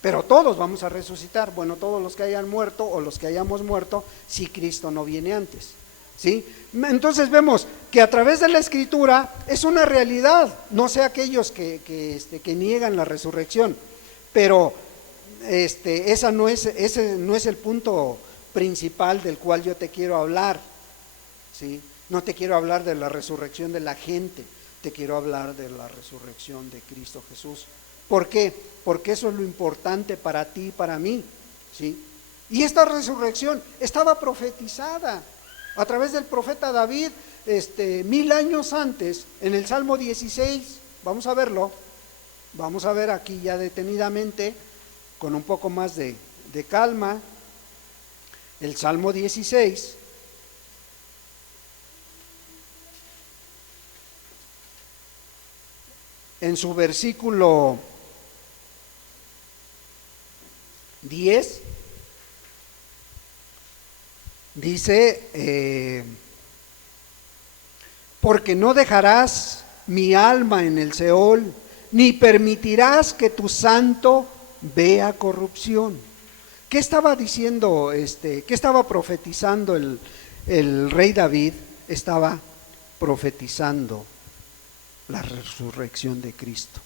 Pero todos vamos a resucitar, bueno, todos los que hayan muerto o los que hayamos muerto, si Cristo no viene antes, ¿sí? Entonces vemos que a través de la Escritura es una realidad, no sé aquellos que niegan la resurrección, pero ese no es el punto principal del cual yo te quiero hablar, ¿sí? No te quiero hablar de la resurrección de la gente, te quiero hablar de la resurrección de Cristo Jesús. ¿Por qué? Porque eso es lo importante para ti y para mí, ¿sí? Y esta resurrección estaba profetizada a través del profeta David, 1000 años antes, en el Salmo 16, vamos a verlo, vamos a ver aquí ya detenidamente, con un poco más de calma, el Salmo 16. En su versículo 10 dice, porque no dejarás mi alma en el Seol, ni permitirás que tu santo vea corrupción. ¿Qué estaba diciendo, qué estaba profetizando el rey David? Estaba profetizando la resurrección de Cristo.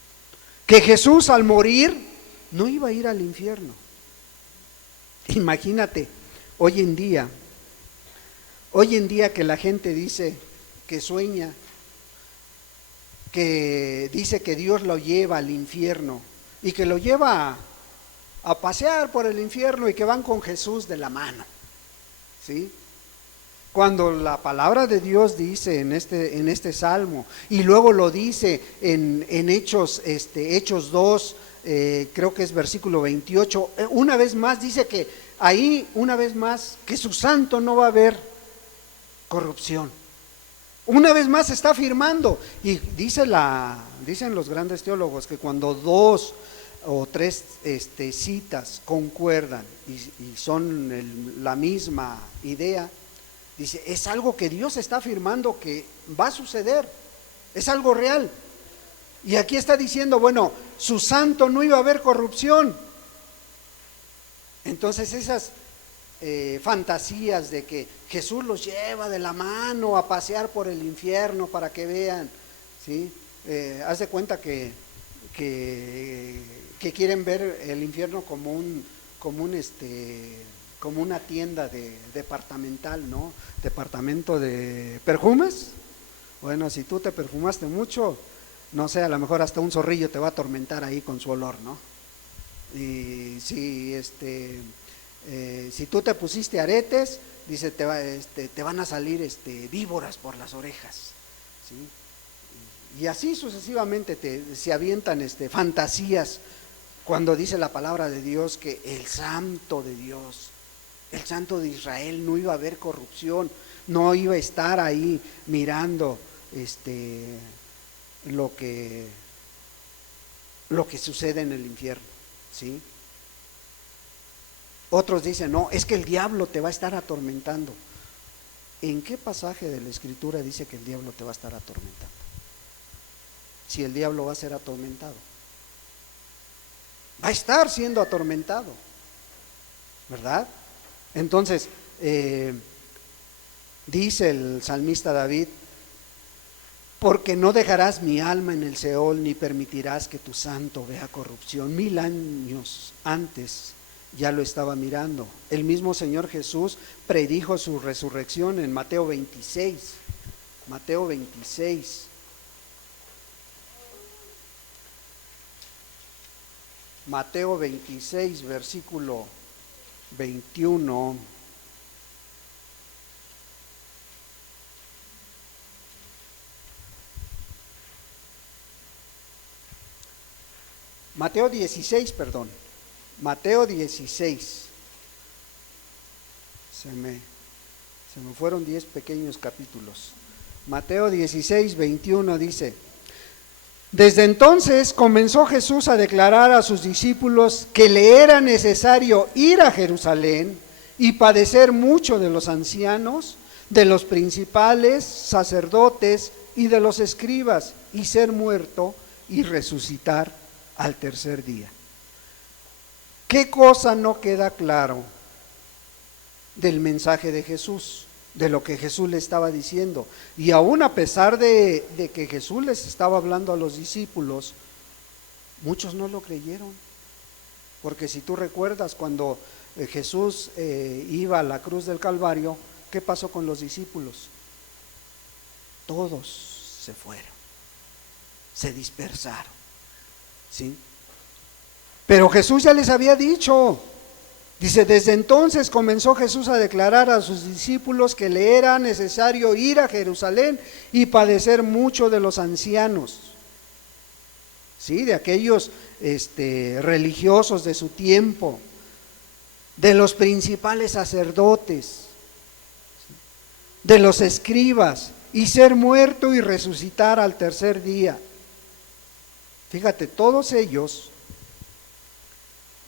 Que Jesús al morir no iba a ir al infierno. Imagínate, hoy en día que la gente dice que sueña, que dice que Dios lo lleva al infierno y que lo lleva a pasear por el infierno y que van con Jesús de la mano, ¿sí? Cuando la palabra de Dios dice en este salmo, y luego lo dice en Hechos, Hechos 2, creo que es versículo 28, una vez más dice que ahí, una vez más, que su santo no va a haber corrupción. Una vez más está afirmando, y dicen los grandes teólogos que cuando 2 o 3 citas concuerdan y son la misma idea, dice, es algo que Dios está afirmando que va a suceder, es algo real. Y aquí está diciendo, bueno, su santo no iba a haber corrupción. Entonces esas fantasías de que Jesús los lleva de la mano a pasear por el infierno para que vean, ¿sí? Haz de cuenta que quieren ver el infierno como una tienda departamental, ¿no? Departamento de perfumes. Bueno, si tú te perfumaste mucho, no sé, a lo mejor hasta un zorrillo te va a atormentar ahí con su olor, ¿no? Y si tú te pusiste aretes, dice, te van a salir víboras por las orejas, ¿sí? Y así sucesivamente se avientan fantasías cuando dice la palabra de Dios que el santo de Dios, el santo de Israel, no iba a haber corrupción, no iba a estar ahí mirando lo que sucede en el infierno, ¿sí? Otros dicen, no, es que el diablo te va a estar atormentando. ¿En qué pasaje de la Escritura dice que el diablo te va a estar atormentando? Si el diablo va a ser atormentado, va a estar siendo atormentado, ¿verdad? Entonces, dice el salmista David, porque no dejarás mi alma en el Seol, ni permitirás que tu santo vea corrupción. 1000 años antes ya lo estaba mirando. El mismo Señor Jesús predijo su resurrección en Mateo 26. Mateo 26. Mateo 26, versículo 21. Mateo 16, perdón. Mateo 16. Se me fueron 10 pequeños capítulos. Mateo 16, 21 dice: desde entonces comenzó Jesús a declarar a sus discípulos que le era necesario ir a Jerusalén y padecer mucho de los ancianos, de los principales sacerdotes y de los escribas, y ser muerto y resucitar al tercer día. ¿Qué cosa no queda claro del mensaje de Jesús, de lo que Jesús le estaba diciendo? Y aún a pesar de que Jesús les estaba hablando a los discípulos, muchos no lo creyeron. Porque si tú recuerdas cuando Jesús iba a la cruz del Calvario, ¿qué pasó con los discípulos? Todos se fueron, se dispersaron, ¿sí? Pero Jesús ya les había dicho, dice, desde entonces comenzó Jesús a declarar a sus discípulos que le era necesario ir a Jerusalén y padecer mucho de los ancianos, ¿sí? De aquellos religiosos de su tiempo, de los principales sacerdotes, de los escribas, y ser muerto y resucitar al tercer día. Fíjate, todos ellos,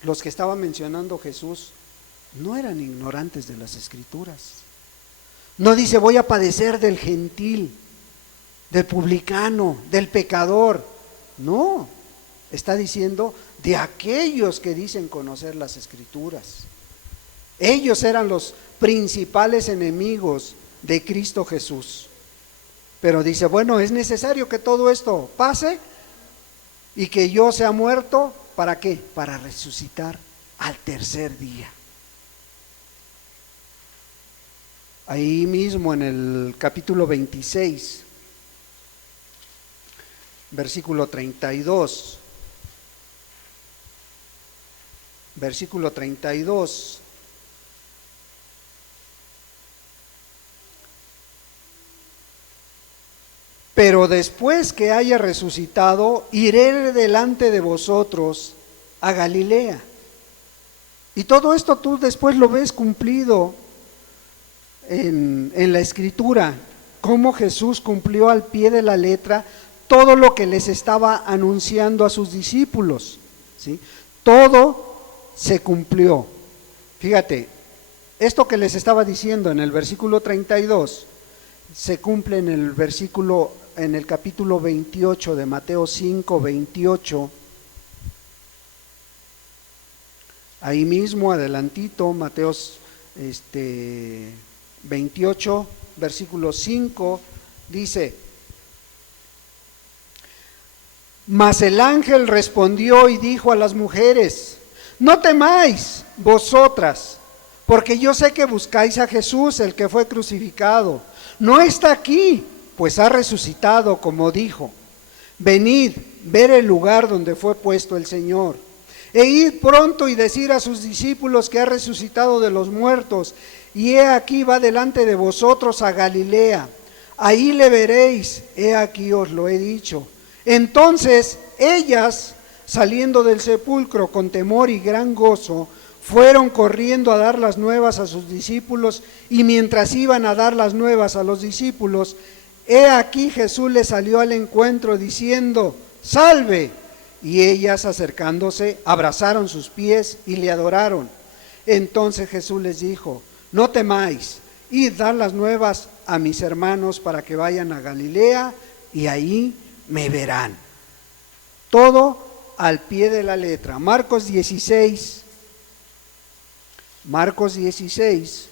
los que estaba mencionando Jesús, no eran ignorantes de las Escrituras. No dice voy a padecer del gentil, del publicano, del pecador. No, está diciendo de aquellos que dicen conocer las Escrituras. Ellos eran los principales enemigos de Cristo Jesús. Pero dice, bueno, es necesario que todo esto pase y que yo sea muerto, ¿para qué? Para resucitar al tercer día. Ahí mismo en el capítulo 26, versículo 32, versículo 32. Pero después que haya resucitado, iré delante de vosotros a Galilea. Y todo esto tú después lo ves cumplido en la Escritura, cómo Jesús cumplió al pie de la letra todo lo que les estaba anunciando a sus discípulos, ¿sí? Todo se cumplió. Fíjate, esto que les estaba diciendo en el versículo 32 se cumple en el capítulo 28 de Mateo 5, 28. Ahí mismo, adelantito, Mateo 28, versículo 5, dice: Mas el ángel respondió y dijo a las mujeres: No temáis vosotras, porque yo sé que buscáis a Jesús, el que fue crucificado. No está aquí, pues ha resucitado, como dijo. Venid, ver el lugar donde fue puesto el Señor. E id pronto y decir a sus discípulos que ha resucitado de los muertos, y he aquí va delante de vosotros a Galilea. Ahí le veréis, he aquí os lo he dicho. Entonces ellas, saliendo del sepulcro con temor y gran gozo, fueron corriendo a dar las nuevas a sus discípulos, y mientras iban a dar las nuevas a los discípulos, he aquí Jesús les salió al encuentro diciendo: ¡Salve! Y ellas, acercándose, abrazaron sus pies y le adoraron. Entonces Jesús les dijo: No temáis, id dar las nuevas a mis hermanos para que vayan a Galilea y ahí me verán. Todo al pie de la letra. Marcos 16. Marcos 16.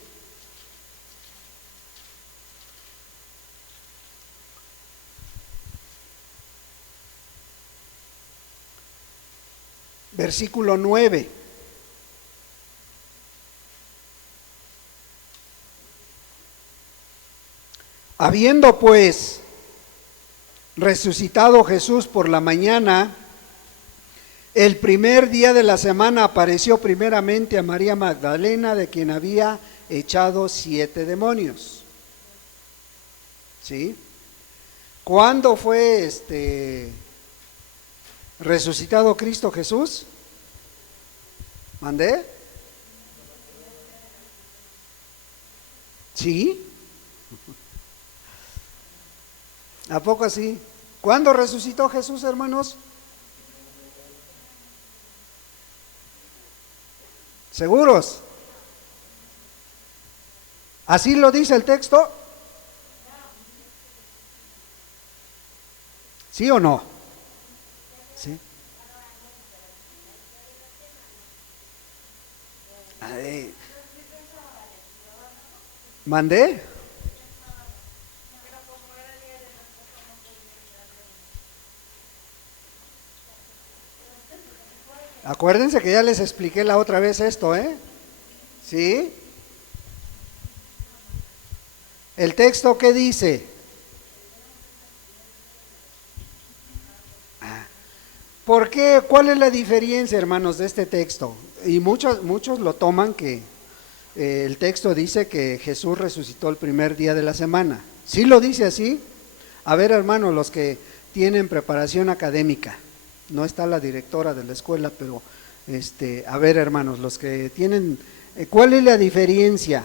Versículo 9. Habiendo pues resucitado Jesús por la mañana, el primer día de la semana apareció primeramente a María Magdalena, de quien había echado 7 demonios. ¿Sí? ¿Cuándo fue resucitado Cristo Jesús? ¿Mandé? ¿Sí? ¿A poco así? ¿Cuándo resucitó Jesús, hermanos? ¿Seguros? ¿Así lo dice el texto? ¿Sí o no? ¿Sí? ¿Mandé? Acuérdense que ya les expliqué la otra vez esto, ¿eh? ¿Sí? ¿El texto qué dice? ¿Por qué? ¿Cuál es la diferencia, hermanos, de este texto? Y muchos lo toman que el texto dice que Jesús resucitó el primer día de la semana. ¿Sí lo dice así? A ver, hermanos, los que tienen preparación académica, no está la directora de la escuela, pero a ver, hermanos, los que tienen, ¿cuál es la diferencia?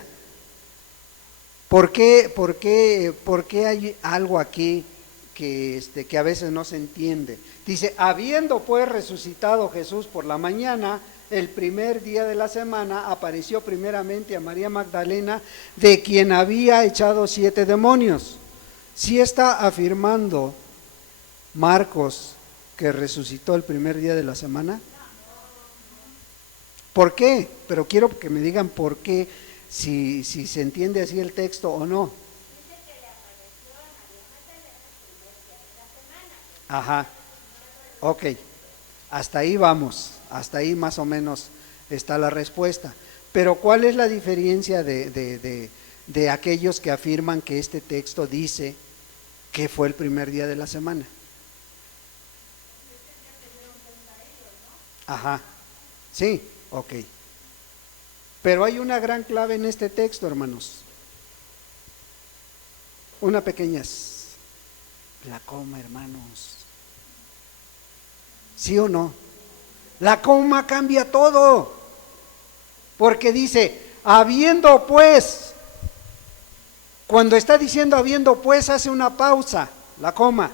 ¿Por qué hay algo aquí que a veces no se entiende? Dice, habiendo pues resucitado Jesús por la mañana, el primer día de la semana, apareció primeramente a María Magdalena, de quien había echado 7 demonios. ¿Sí está afirmando Marcos que resucitó el primer día de la semana? ¿Por qué? Pero quiero que me digan por qué, si se entiende así el texto o no. Ajá, ok, hasta ahí vamos, hasta ahí más o menos está la respuesta. Pero ¿cuál es la diferencia de aquellos que afirman que este texto dice que fue el primer día de la semana? Ajá, sí, ok. Pero hay una gran clave en este texto, hermanos. Una pequeña, la coma, hermanos. ¿Sí o no? La coma cambia todo. Porque dice, habiendo pues, cuando está diciendo habiendo pues, hace una pausa, la coma.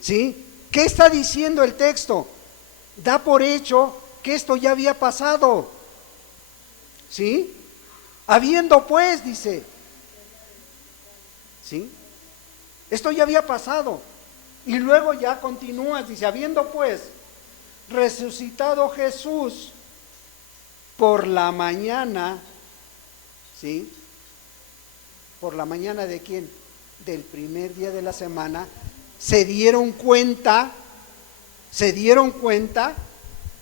¿Sí? ¿Qué está diciendo el texto? Da por hecho que esto ya había pasado. ¿Sí? Habiendo pues, dice. ¿Sí? Esto ya había pasado. Y luego ya continúa, dice, habiendo pues resucitado Jesús por la mañana, ¿sí? ¿Por la mañana de quién? Del primer día de la semana. Se dieron cuenta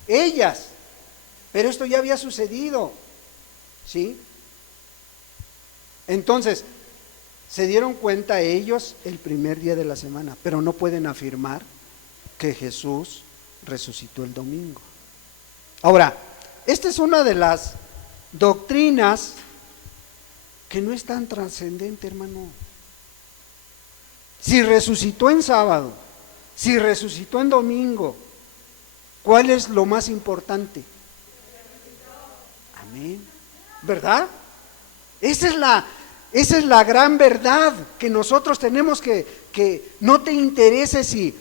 ellas, pero esto ya había sucedido, ¿sí? Entonces, se dieron cuenta ellos el primer día de la semana, pero no pueden afirmar que Jesús resucitó el domingo. Ahora, esta es una de las doctrinas que no es tan trascendente, hermano. Si resucitó en sábado, si resucitó en domingo, ¿cuál es lo más importante? Amén. ¿Verdad? Esa es la gran verdad que nosotros tenemos que no te interese si,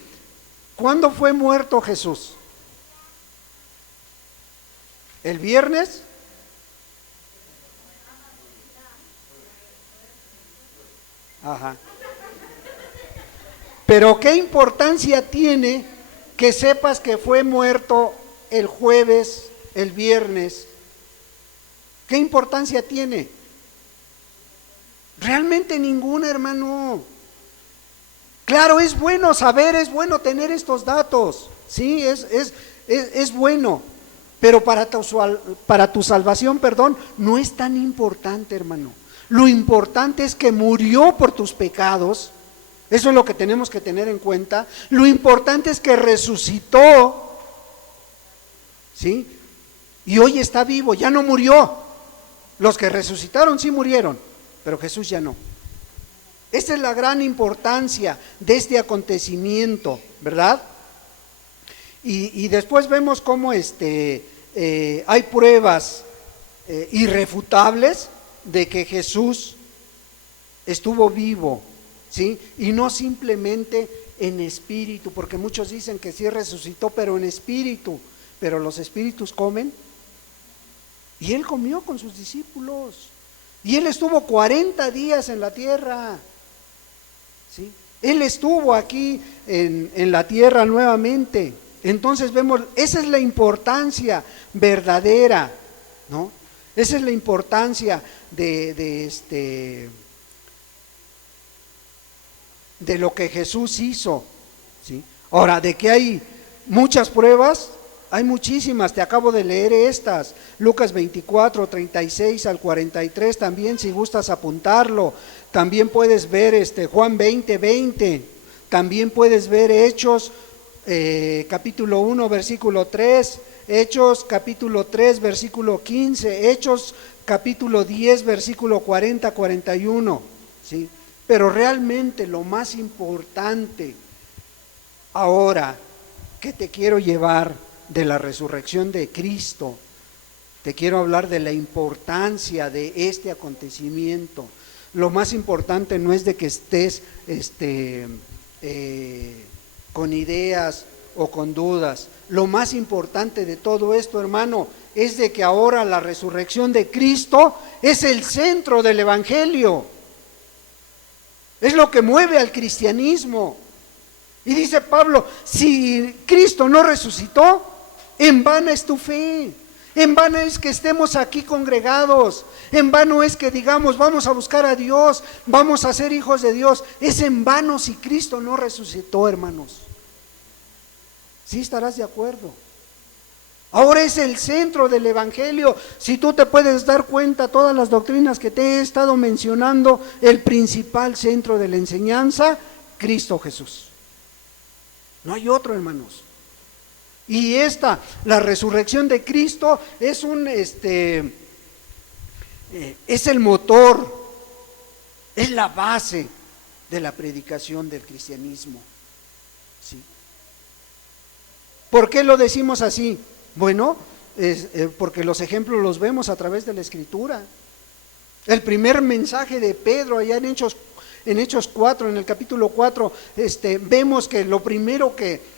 ¿cuándo fue muerto Jesús? ¿El viernes? Ajá. Pero ¿qué importancia tiene que sepas que fue muerto el jueves, el viernes? ¿Qué importancia tiene? Realmente ninguna, hermano. Claro, es bueno saber, es bueno tener estos datos, sí, es bueno, pero para tu salvación, no es tan importante, hermano. Lo importante es que murió por tus pecados, eso es lo que tenemos que tener en cuenta. Lo importante es que resucitó, ¿sí? Y hoy está vivo, ya no murió. Los que resucitaron sí murieron, pero Jesús ya no. Esa es la gran importancia de este acontecimiento, ¿verdad? Y después vemos cómo hay pruebas irrefutables de que Jesús estuvo vivo, ¿sí? Y no simplemente en espíritu, porque muchos dicen que sí resucitó, pero en espíritu. Pero los espíritus comen. Y él comió con sus discípulos. Y él estuvo 40 días en la tierra. ¿Sí? Él estuvo aquí en la tierra nuevamente. Entonces vemos, esa es la importancia verdadera, ¿no? Esa es la importancia de lo que Jesús hizo, ¿sí? Ahora, de que hay muchas pruebas, Hay muchísimas, te acabo de leer estas. Lucas 24, 36 al 43, también si gustas apuntarlo. También puedes ver Juan 20, 20. También puedes ver Hechos capítulo 1, versículo 3. Hechos capítulo 3, versículo 15. Hechos capítulo 10, versículo 40, 41. ¿Sí? Pero realmente lo más importante ahora que te quiero llevar de la resurrección de Cristo, te quiero hablar de la importancia de este acontecimiento. Lo más importante no es de que estés con ideas o con dudas. Lo más importante de todo esto, hermano, es de que ahora la resurrección de Cristo es el centro del Evangelio. Es lo que mueve al cristianismo. Y dice Pablo, si Cristo no resucitó, en vano es tu fe, en vano es que estemos aquí congregados, en vano es que digamos vamos a buscar a Dios, vamos a ser hijos de Dios. Es en vano si Cristo no resucitó, hermanos. ¿Sí estarás de acuerdo? Ahora es el centro del Evangelio. Si tú te puedes dar cuenta, todas las doctrinas que te he estado mencionando, el principal centro de la enseñanza, Cristo Jesús. No hay otro, hermanos. Y la resurrección de Cristo es es el motor, es la base de la predicación del cristianismo. ¿Sí? ¿Por qué lo decimos así? Bueno, porque los ejemplos los vemos a través de la Escritura. El primer mensaje de Pedro allá en Hechos 4, en el capítulo 4, vemos que lo primero que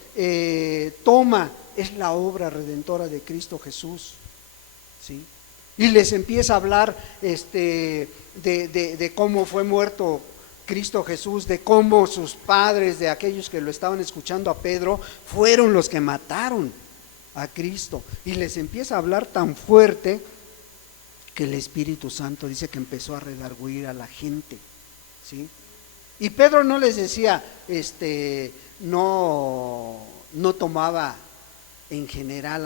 toma es la obra redentora de Cristo Jesús, ¿sí? Y les empieza a hablar de cómo fue muerto Cristo Jesús, de cómo sus padres, de aquellos que lo estaban escuchando a Pedro, fueron los que mataron a Cristo. Y les empieza a hablar tan fuerte que el Espíritu Santo dice que empezó a redarguir a la gente, ¿sí? Y Pedro no les decía, no tomaba en general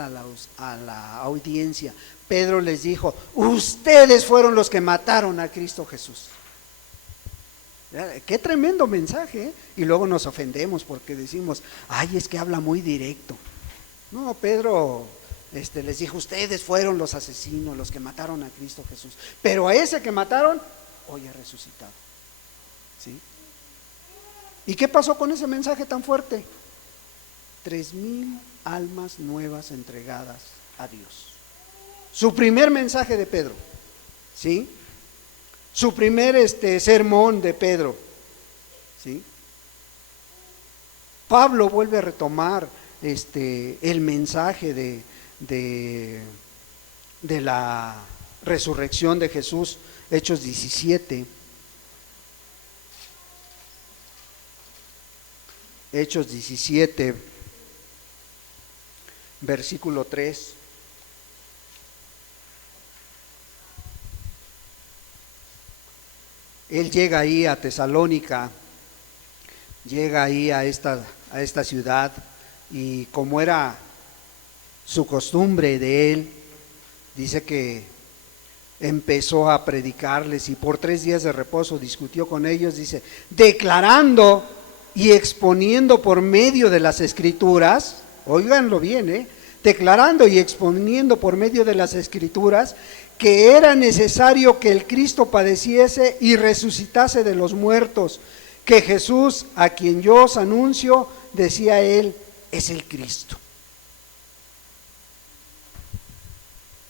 a la audiencia. Pedro les dijo, ustedes fueron los que mataron a Cristo Jesús. Qué tremendo mensaje, ¿eh? Y luego nos ofendemos porque decimos, ay, es que habla muy directo. No, Pedro les dijo, ustedes fueron los asesinos, los que mataron a Cristo Jesús. Pero a ese que mataron, hoy ha resucitado. ¿Sí? ¿Y qué pasó con ese mensaje tan fuerte? 3,000 almas nuevas entregadas a Dios. Su primer mensaje de Pedro, ¿sí? Su primer sermón de Pedro, ¿sí? Pablo vuelve a retomar el mensaje de la resurrección de Jesús, Hechos 17. Hechos 17, versículo 3. Él llega ahí a Tesalónica, llega ahí a esta ciudad, y como era su costumbre de él, dice que empezó a predicarles y por 3 días de reposo discutió con ellos, dice, declarando y exponiendo por medio de las Escrituras, óiganlo bien, declarando y exponiendo por medio de las Escrituras que era necesario que el Cristo padeciese y resucitase de los muertos, que Jesús, a quien yo os anuncio, decía él, es el Cristo.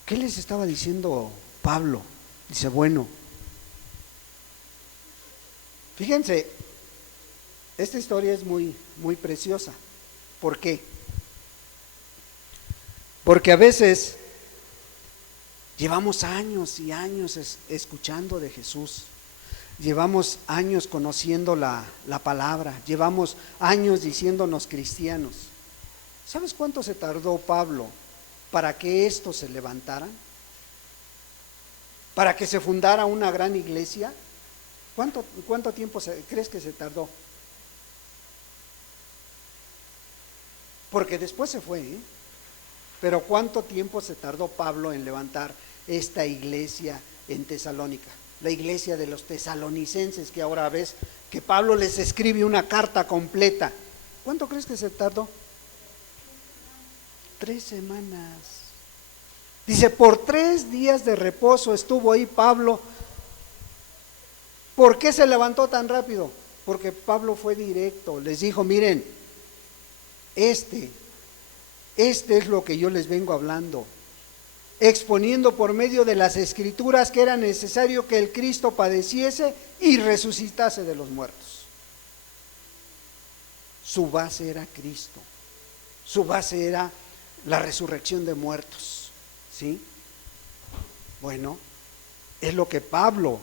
¿Qué les estaba diciendo Pablo? Dice, bueno, fíjense, esta historia es muy, muy preciosa. ¿Por qué? Porque a veces llevamos años y años escuchando de Jesús, llevamos años conociendo la palabra, llevamos años diciéndonos cristianos. ¿Sabes cuánto se tardó Pablo para que esto se levantara? ¿Para que se fundara una gran iglesia? ¿Cuánto tiempo crees que se tardó? Porque después se fue, Pero ¿cuánto tiempo se tardó Pablo en levantar esta iglesia en Tesalónica? La iglesia de los tesalonicenses, que ahora ves que Pablo les escribe una carta completa. ¿Cuánto crees que se tardó? 3 semanas. Dice, por 3 días de reposo estuvo ahí Pablo. ¿Por qué se levantó tan rápido? Porque Pablo fue directo, les dijo, miren, este es lo que yo les vengo hablando, exponiendo por medio de las escrituras que era necesario que el Cristo padeciese y resucitase de los muertos. Su base era Cristo, su base era la resurrección de muertos, ¿sí? Bueno, es lo que Pablo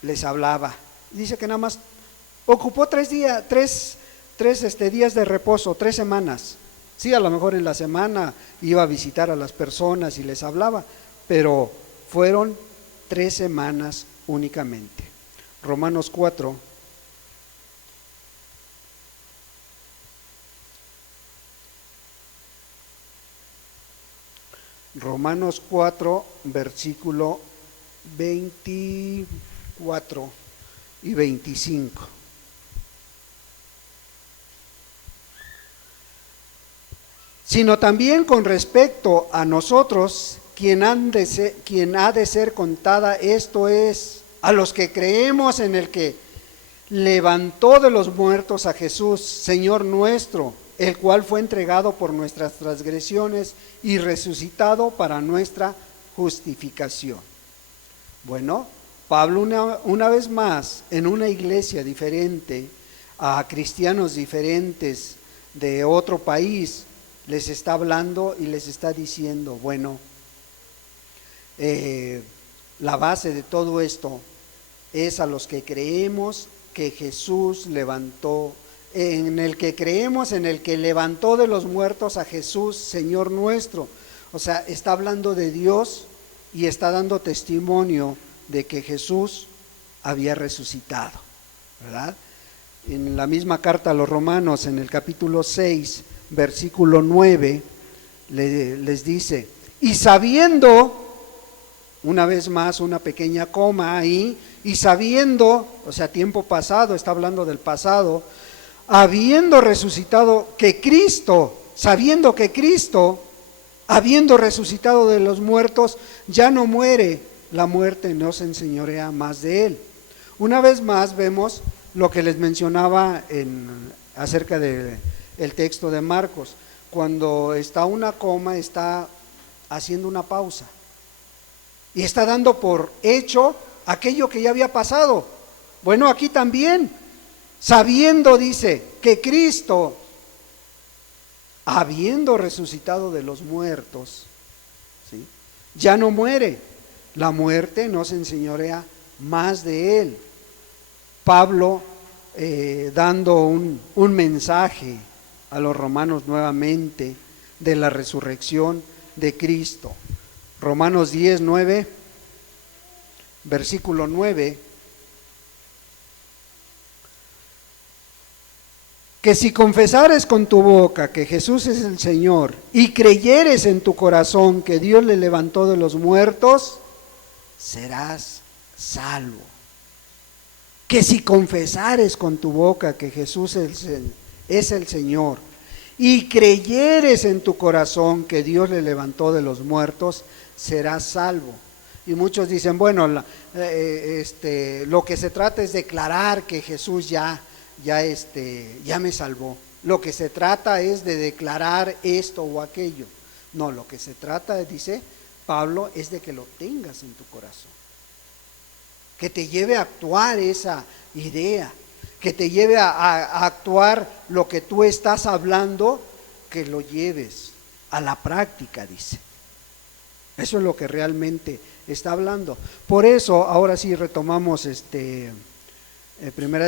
les hablaba. Dice que nada más ocupó 3 días, tres días de reposo, 3 semanas. Sí, a lo mejor en la semana iba a visitar a las personas y les hablaba, pero fueron 3 semanas únicamente. Romanos 4. Romanos 4, versículo 24 y 25. Sino también con respecto a nosotros, quien ha de ser contada, esto es, a los que creemos en el que levantó de los muertos a Jesús, Señor nuestro, el cual fue entregado por nuestras transgresiones y resucitado para nuestra justificación. Bueno, Pablo una vez más, en una iglesia diferente, a cristianos diferentes de otro país, les está hablando y les está diciendo, bueno, la base de todo esto es a los que creemos que Jesús levantó, en el que creemos, en el que levantó de los muertos a Jesús, Señor nuestro. O sea, está hablando de Dios y está dando testimonio de que Jesús había resucitado, ¿verdad? En la misma carta a los Romanos, en el capítulo 6, versículo 9, les dice, y sabiendo, una vez más una pequeña coma ahí, y sabiendo, o sea, tiempo pasado, está hablando del pasado, habiendo resucitado que Cristo, sabiendo que Cristo, habiendo resucitado de los muertos, ya no muere, la muerte no se enseñorea más de él. Una vez más vemos lo que les mencionaba acerca del texto de Marcos. Cuando está una coma, está haciendo una pausa y está dando por hecho aquello que ya había pasado. Bueno, aquí también, sabiendo, dice, que Cristo, habiendo resucitado de los muertos, ¿sí?, ya no muere, la muerte no se enseñorea más de él. Pablo dando un mensaje a los romanos nuevamente de la resurrección de Cristo. Romanos 10, 9, versículo 9, que si confesares con tu boca que Jesús es el Señor y creyeres en tu corazón que Dios le levantó de los muertos, serás salvo. Que si confesares con tu boca que Jesús es el Señor y creyeres en tu corazón que Dios le levantó de los muertos, serás salvo. Y muchos dicen, bueno, lo que se trata es declarar que Jesús ya me salvó. Lo que se trata es de declarar esto o aquello. No, lo que se trata, dice Pablo, es de que lo tengas en tu corazón, que te lleve a actuar esa idea, que te lleve a actuar lo que tú estás hablando, que lo lleves a la práctica, dice. Eso es lo que realmente está hablando. Por eso, ahora sí retomamos 1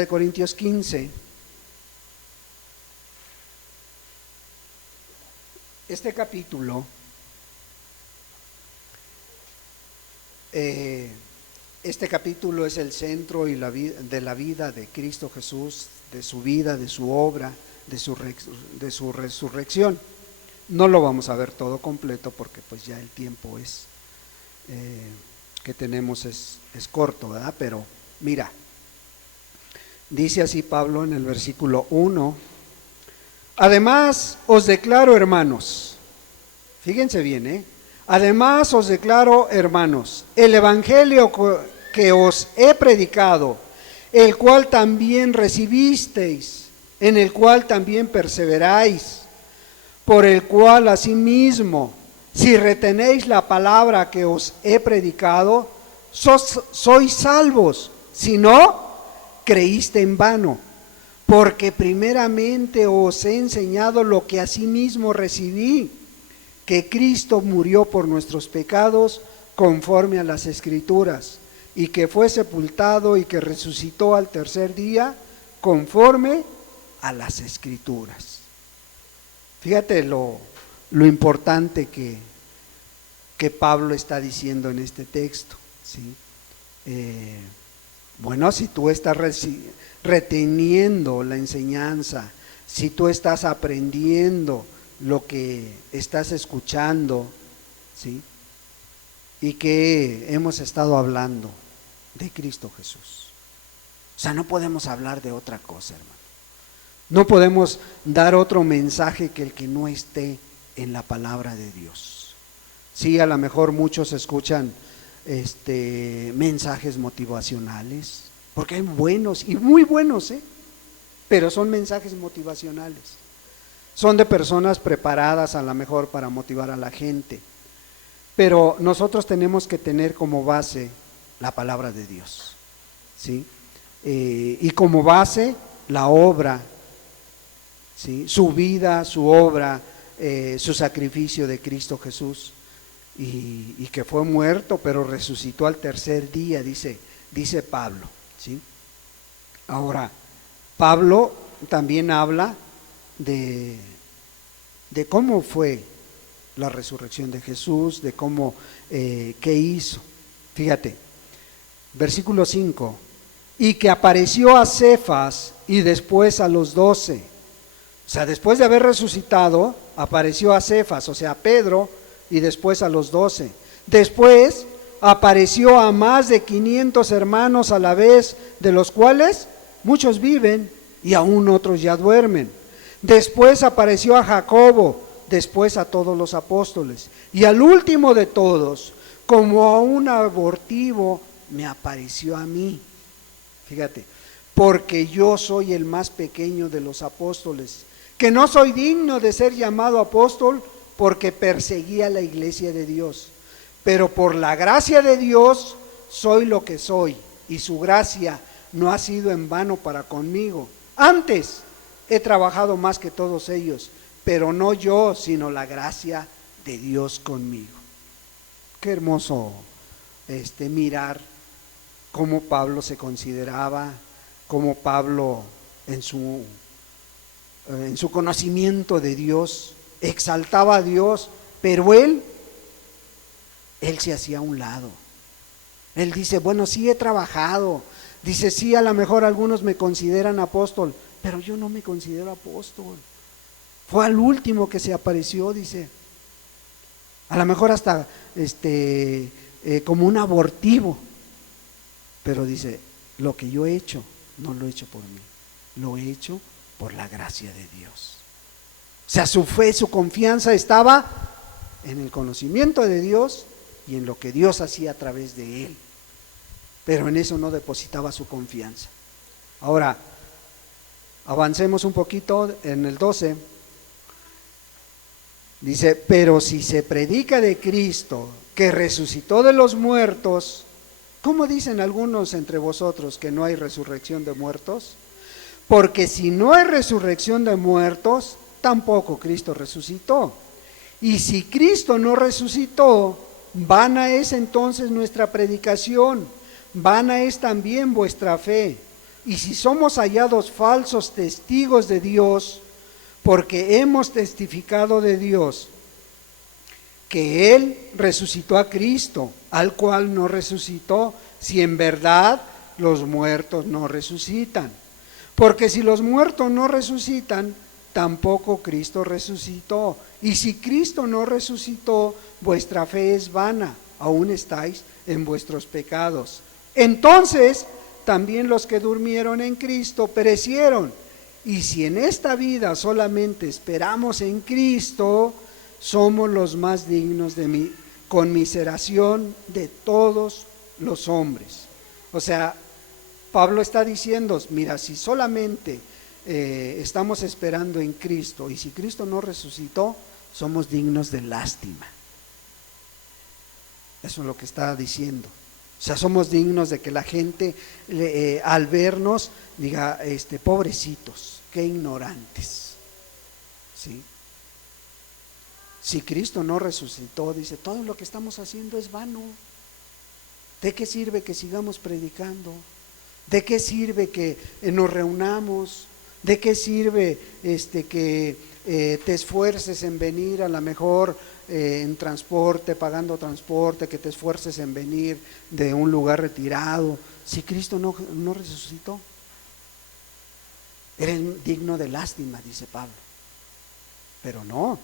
Corintios 15. Este capítulo es el centro de la vida de Cristo Jesús, de su vida, de su obra, de su resurrección. No lo vamos a ver todo completo porque pues ya el tiempo que tenemos es corto, ¿verdad? Pero mira, dice así Pablo en el versículo 1: además os declaro, hermanos, fíjense bien, además os declaro, hermanos, el evangelio que os he predicado, el cual también recibisteis, en el cual también perseveráis, por el cual asimismo, si retenéis la palabra que os he predicado, sois salvos. Si no, creíste en vano, porque primeramente os he enseñado lo que asimismo recibí, que Cristo murió por nuestros pecados conforme a las Escrituras, y que fue sepultado y que resucitó al tercer día conforme a las Escrituras. Fíjate lo importante que Pablo está diciendo en este texto, ¿sí? Bueno, si tú estás reteniendo la enseñanza, si tú estás aprendiendo lo que estás escuchando, ¿sí? Y que hemos estado hablando de Cristo Jesús. O sea, no podemos hablar de otra cosa, hermano. No podemos dar otro mensaje que el que no esté en la palabra de Dios. Sí, a lo mejor muchos escuchan mensajes motivacionales, porque hay buenos y muy buenos, pero son mensajes motivacionales. Son de personas preparadas a lo mejor para motivar a la gente, pero nosotros tenemos que tener como base la palabra de Dios, ¿sí? Y como base la obra, ¿sí? Su vida, su obra, su sacrificio de Cristo Jesús, y que fue muerto pero resucitó al tercer día, dice Pablo, ¿sí? Ahora, Pablo también habla de cómo fue la resurrección de Jesús, de cómo, qué hizo. Fíjate, versículo 5: y que apareció a Cefas y después a los 12. O sea, después de haber resucitado, apareció a Cefas, o sea, a Pedro, y después a los 12. Después apareció a más de 500 hermanos a la vez, de los cuales muchos viven y aún otros ya duermen. Después apareció a Jacobo, después a todos los apóstoles, y al último de todos, como a un abortivo, me apareció a mí. Fíjate, porque yo soy el más pequeño de los apóstoles, que no soy digno de ser llamado apóstol, porque perseguía la iglesia de Dios. Pero por la gracia de Dios soy lo que soy, y su gracia no ha sido en vano para conmigo. Antes he trabajado más que todos ellos, pero no yo, sino la gracia de Dios conmigo. Qué hermoso mirar cómo Pablo se consideraba, cómo Pablo en su conocimiento de Dios exaltaba a Dios, pero él se hacía a un lado. Él dice, bueno, sí he trabajado. Dice, sí, a lo mejor algunos me consideran apóstol, pero yo no me considero apóstol. Fue al último que se apareció, dice. A lo mejor hasta como un abortivo. Pero dice, lo que yo he hecho, no lo he hecho por mí, lo he hecho por la gracia de Dios. O sea, su fe, su confianza estaba en el conocimiento de Dios y en lo que Dios hacía a través de él. Pero en eso no depositaba su confianza. Ahora, avancemos un poquito en el 12. Dice, pero si se predica de Cristo, que resucitó de los muertos, ¿cómo dicen algunos entre vosotros que no hay resurrección de muertos? Porque si no hay resurrección de muertos, tampoco Cristo resucitó. Y si Cristo no resucitó, vana es entonces nuestra predicación, vana es también vuestra fe. Y si somos hallados falsos testigos de Dios, porque hemos testificado de Dios que Él resucitó a Cristo, al cual no resucitó, si en verdad los muertos no resucitan. Porque si los muertos no resucitan, tampoco Cristo resucitó. Y si Cristo no resucitó, vuestra fe es vana, aún estáis en vuestros pecados. Entonces, también los que durmieron en Cristo perecieron. Y si en esta vida solamente esperamos en Cristo, somos los más dignos de conmiseración de todos los hombres. O sea, Pablo está diciendo, mira, si solamente estamos esperando en Cristo y si Cristo no resucitó, somos dignos de lástima. Eso es lo que está diciendo. O sea, somos dignos de que la gente al vernos diga, pobrecitos, qué ignorantes. ¿Sí? Si Cristo no resucitó, dice, todo lo que estamos haciendo es vano. ¿De qué sirve que sigamos predicando? ¿De qué sirve que nos reunamos? ¿De qué sirve que te esfuerces en venir a lo mejor en transporte, pagando transporte, que te esfuerces en venir de un lugar retirado, si Cristo no resucitó? Eres digno de lástima, dice Pablo. Pero no.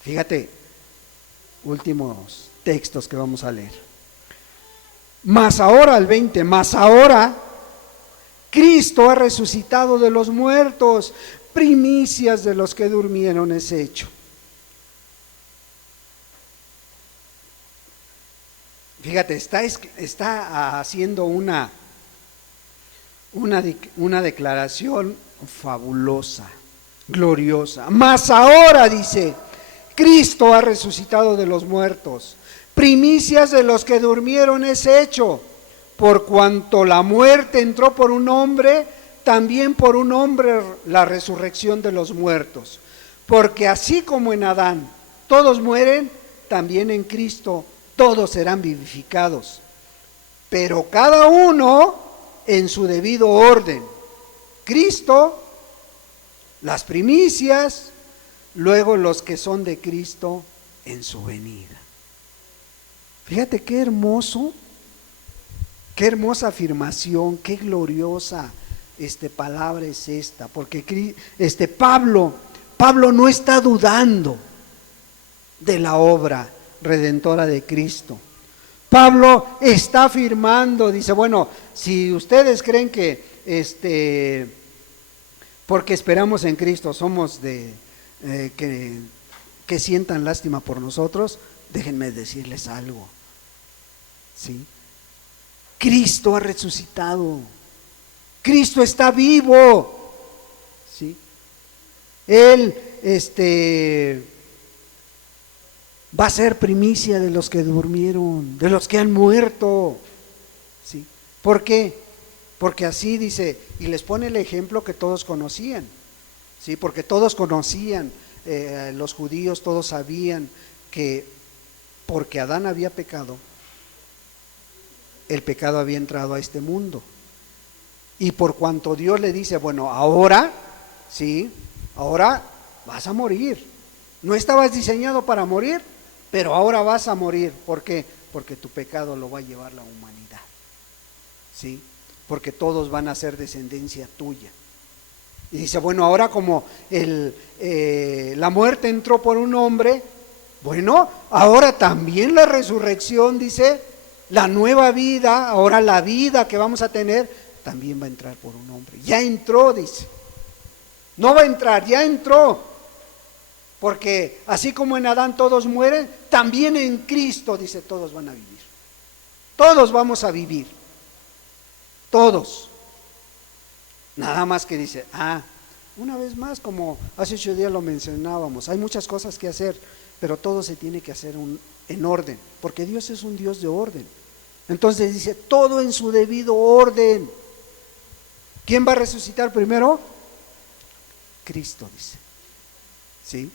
Fíjate, últimos textos que vamos a leer. Mas ahora, el 20, mas ahora Cristo ha resucitado de los muertos, primicias de los que durmieron es hecho. Fíjate, está haciendo una declaración fabulosa, gloriosa. Mas ahora, dice, Cristo ha resucitado de los muertos, primicias de los que durmieron es hecho. Por cuanto la muerte entró por un hombre, también por un hombre la resurrección de los muertos. Porque así como en Adán todos mueren, también en Cristo todos serán vivificados. Pero cada uno en su debido orden. Cristo, las primicias, luego los que son de Cristo en su venida. Fíjate qué hermoso. Qué hermosa afirmación, qué gloriosa palabra es esta, porque Pablo no está dudando de la obra redentora de Cristo. Pablo está afirmando, dice, bueno, si ustedes creen que porque esperamos en Cristo somos que sientan lástima por nosotros, déjenme decirles algo, ¿sí? Cristo ha resucitado, Cristo está vivo, ¿sí? Él va a ser primicia de los que durmieron, de los que han muerto, ¿sí? ¿Por qué? Porque así dice, y les pone el ejemplo que todos conocían, ¿sí? Porque todos conocían, los judíos todos sabían que porque Adán había pecado, el pecado había entrado a este mundo. Y por cuanto Dios le dice, bueno, ahora, sí, ahora vas a morir. No estabas diseñado para morir, pero ahora vas a morir. ¿Por qué? Porque tu pecado lo va a llevar la humanidad. ¿Sí? Porque todos van a ser descendencia tuya. Y dice, bueno, ahora como la muerte entró por un hombre, bueno, ahora también la resurrección, dice, la nueva vida, ahora la vida que vamos a tener, también va a entrar por un hombre. Ya entró, dice. No va a entrar, ya entró. Porque así como en Adán todos mueren, también en Cristo, dice, todos van a vivir. Todos vamos a vivir. Todos. Nada más que dice, una vez más, como hace 8 días lo mencionábamos, hay muchas cosas que hacer, pero todo se tiene que hacer en orden, porque Dios es un Dios de orden. Entonces dice, todo en su debido orden. ¿Quién va a resucitar primero? Cristo, dice. ¿Sí?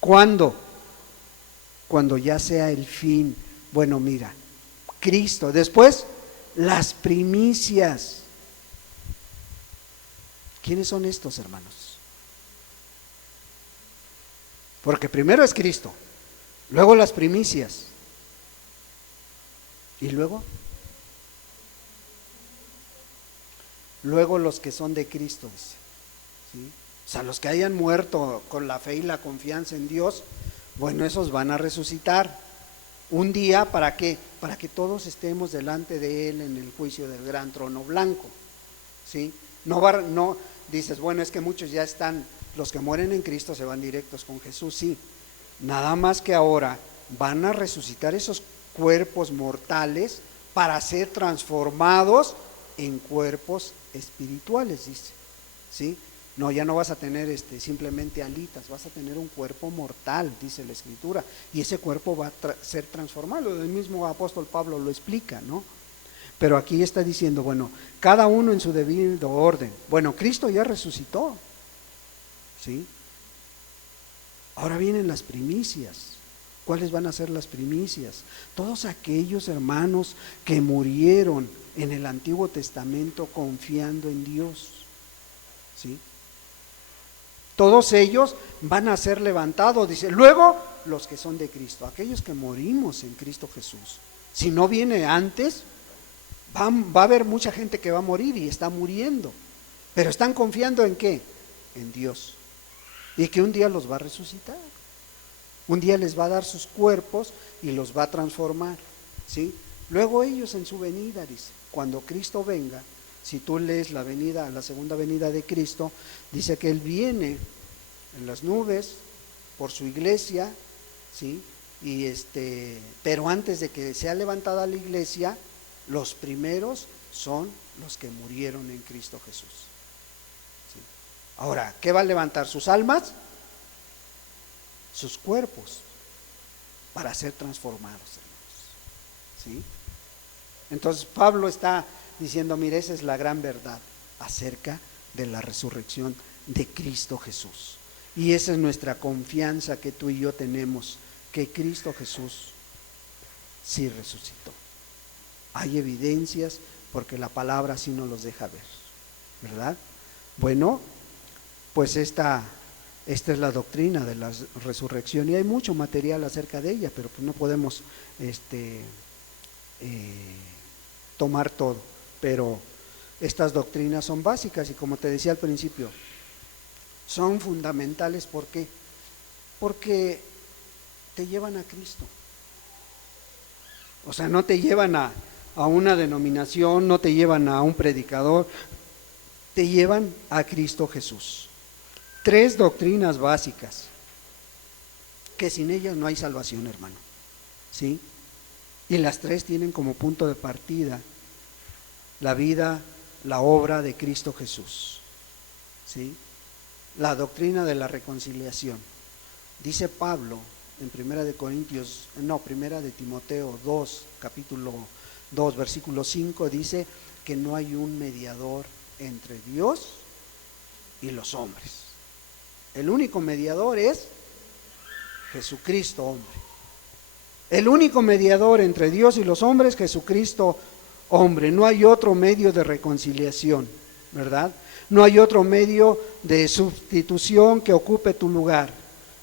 ¿Cuándo? Cuando ya sea el fin. Bueno, mira, Cristo. Después, las primicias. ¿Quiénes son estos, hermanos? Porque primero es Cristo, luego las primicias, y luego los que son de Cristo, dice. ¿sí? O sea, los que hayan muerto con la fe y la confianza en Dios, bueno, esos van a resucitar un día. ¿Para qué? Para que todos estemos delante de Él en el juicio del gran trono blanco, ¿sí? No dices, bueno, es que muchos ya están, los que mueren en Cristo se van directos con Jesús, sí. Nada más que ahora van a resucitar esos cuerpos mortales para ser transformados en cuerpos espirituales, dice, ¿sí? No, ya no vas a tener simplemente alitas, vas a tener un cuerpo mortal, dice la Escritura, y ese cuerpo va a ser transformado. El mismo apóstol Pablo lo explica, ¿no? Pero aquí está diciendo, bueno, cada uno en su debido orden. Bueno, Cristo ya resucitó, ¿sí? Ahora vienen las primicias. ¿Cuáles van a ser las primicias? Todos aquellos hermanos que murieron en el Antiguo Testamento confiando en Dios, ¿sí? Todos ellos van a ser levantados, dice. Luego, los que son de Cristo, aquellos que morimos en Cristo Jesús. Si no viene antes, va a haber mucha gente que va a morir y está muriendo. Pero están confiando ¿en qué? En Dios. Y que un día los va a resucitar. Un día les va a dar sus cuerpos y los va a transformar, ¿sí? Luego ellos en su venida, dice, cuando Cristo venga, si tú lees la segunda venida de Cristo, dice que Él viene en las nubes por su iglesia, ¿sí? Pero antes de que sea levantada la iglesia, los primeros son los que murieron en Cristo Jesús, ¿sí? Ahora, ¿qué va a levantar? ¿Sus almas? Sus cuerpos, para ser transformados, hermanos, ¿sí? Entonces Pablo está diciendo, mire, esa es la gran verdad acerca de la resurrección de Cristo Jesús. Y esa es nuestra confianza que tú y yo tenemos, que Cristo Jesús sí resucitó. Hay evidencias porque la palabra sí nos los deja ver, ¿verdad? Bueno, pues esta es la doctrina de la resurrección y hay mucho material acerca de ella, pero pues no podemos tomar todo. Pero estas doctrinas son básicas y, como te decía al principio, son fundamentales. ¿Por qué? Porque te llevan a Cristo. O sea, no te llevan a una denominación, no te llevan a un predicador, te llevan a Cristo Jesús. 3 doctrinas básicas que sin ellas no hay salvación, hermano, ¿sí? Y las 3 tienen como punto de partida la vida, la obra de Cristo Jesús, ¿sí? La doctrina de la reconciliación. Dice Pablo en Primera de Timoteo 2, capítulo 2, versículo 5, dice que no hay un mediador entre Dios y los hombres. El único mediador es Jesucristo, hombre. El único mediador entre Dios y los hombres, Jesucristo, hombre. No hay otro medio de reconciliación, ¿verdad? No hay otro medio de sustitución que ocupe tu lugar.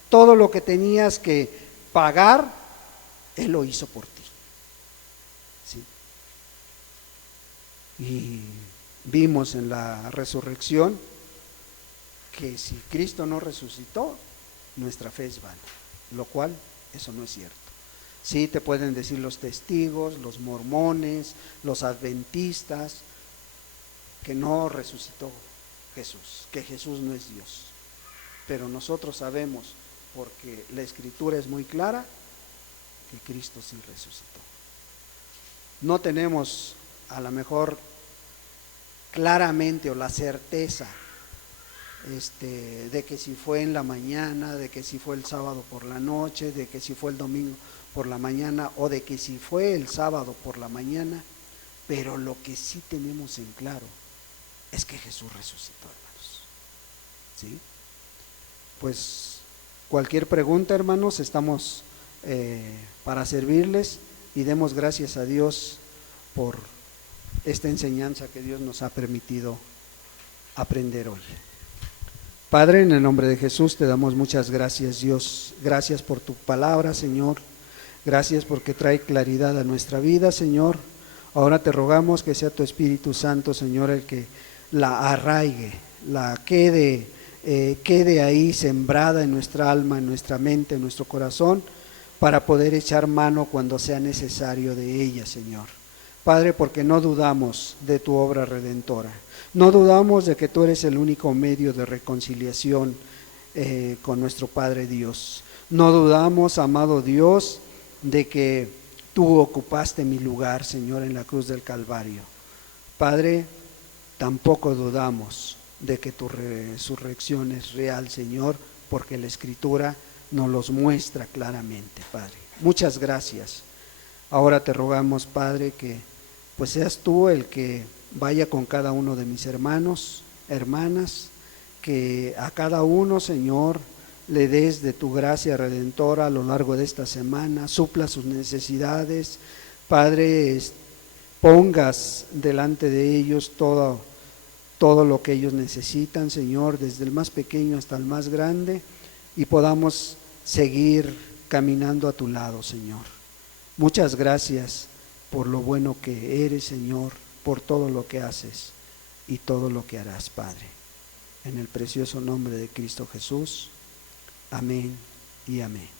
Todo lo que tenías que pagar, Él lo hizo por ti, ¿sí? Y vimos en la resurrección que si Cristo no resucitó, nuestra fe es vana, lo cual eso no es cierto. Sí, te pueden decir los testigos, los mormones, los adventistas, que no resucitó Jesús, que Jesús no es Dios. Pero nosotros sabemos, porque la Escritura es muy clara, que Cristo sí resucitó. No tenemos a lo mejor claramente o la certeza de que si fue en la mañana, de que si fue el sábado por la noche, de que si fue el domingo por la mañana o de que si fue el sábado por la mañana, pero lo que sí tenemos en claro es que Jesús resucitó, hermanos, ¿sí? Pues cualquier pregunta, hermanos, estamos para servirles y demos gracias a Dios por esta enseñanza que Dios nos ha permitido aprender hoy. Padre, en el nombre de Jesús te damos muchas gracias, Dios. Gracias por tu palabra, Señor. Gracias porque trae claridad a nuestra vida, Señor. Ahora te rogamos que sea tu Espíritu Santo, Señor, el que la arraigue, la quede quede ahí sembrada en nuestra alma, en nuestra mente, en nuestro corazón, para poder echar mano cuando sea necesario de ella, Señor. Padre, porque no dudamos de tu obra redentora, no dudamos de que tú eres el único medio de reconciliación con nuestro Padre Dios. No dudamos, amado Dios, de que tú ocupaste mi lugar, Señor, en la cruz del Calvario. Padre, tampoco dudamos de que tu resurrección es real, Señor, porque la Escritura nos los muestra claramente, Padre. Muchas gracias. Ahora te rogamos, Padre, que pues seas tú el que vaya con cada uno de mis hermanos, hermanas, que a cada uno, Señor, le des de tu gracia redentora a lo largo de esta semana, supla sus necesidades, Padre, pongas delante de ellos todo lo que ellos necesitan, Señor, desde el más pequeño hasta el más grande, y podamos seguir caminando a tu lado, Señor. Muchas gracias por lo bueno que eres, Señor, por todo lo que haces y todo lo que harás, Padre. En el precioso nombre de Cristo Jesús. Amén y amén.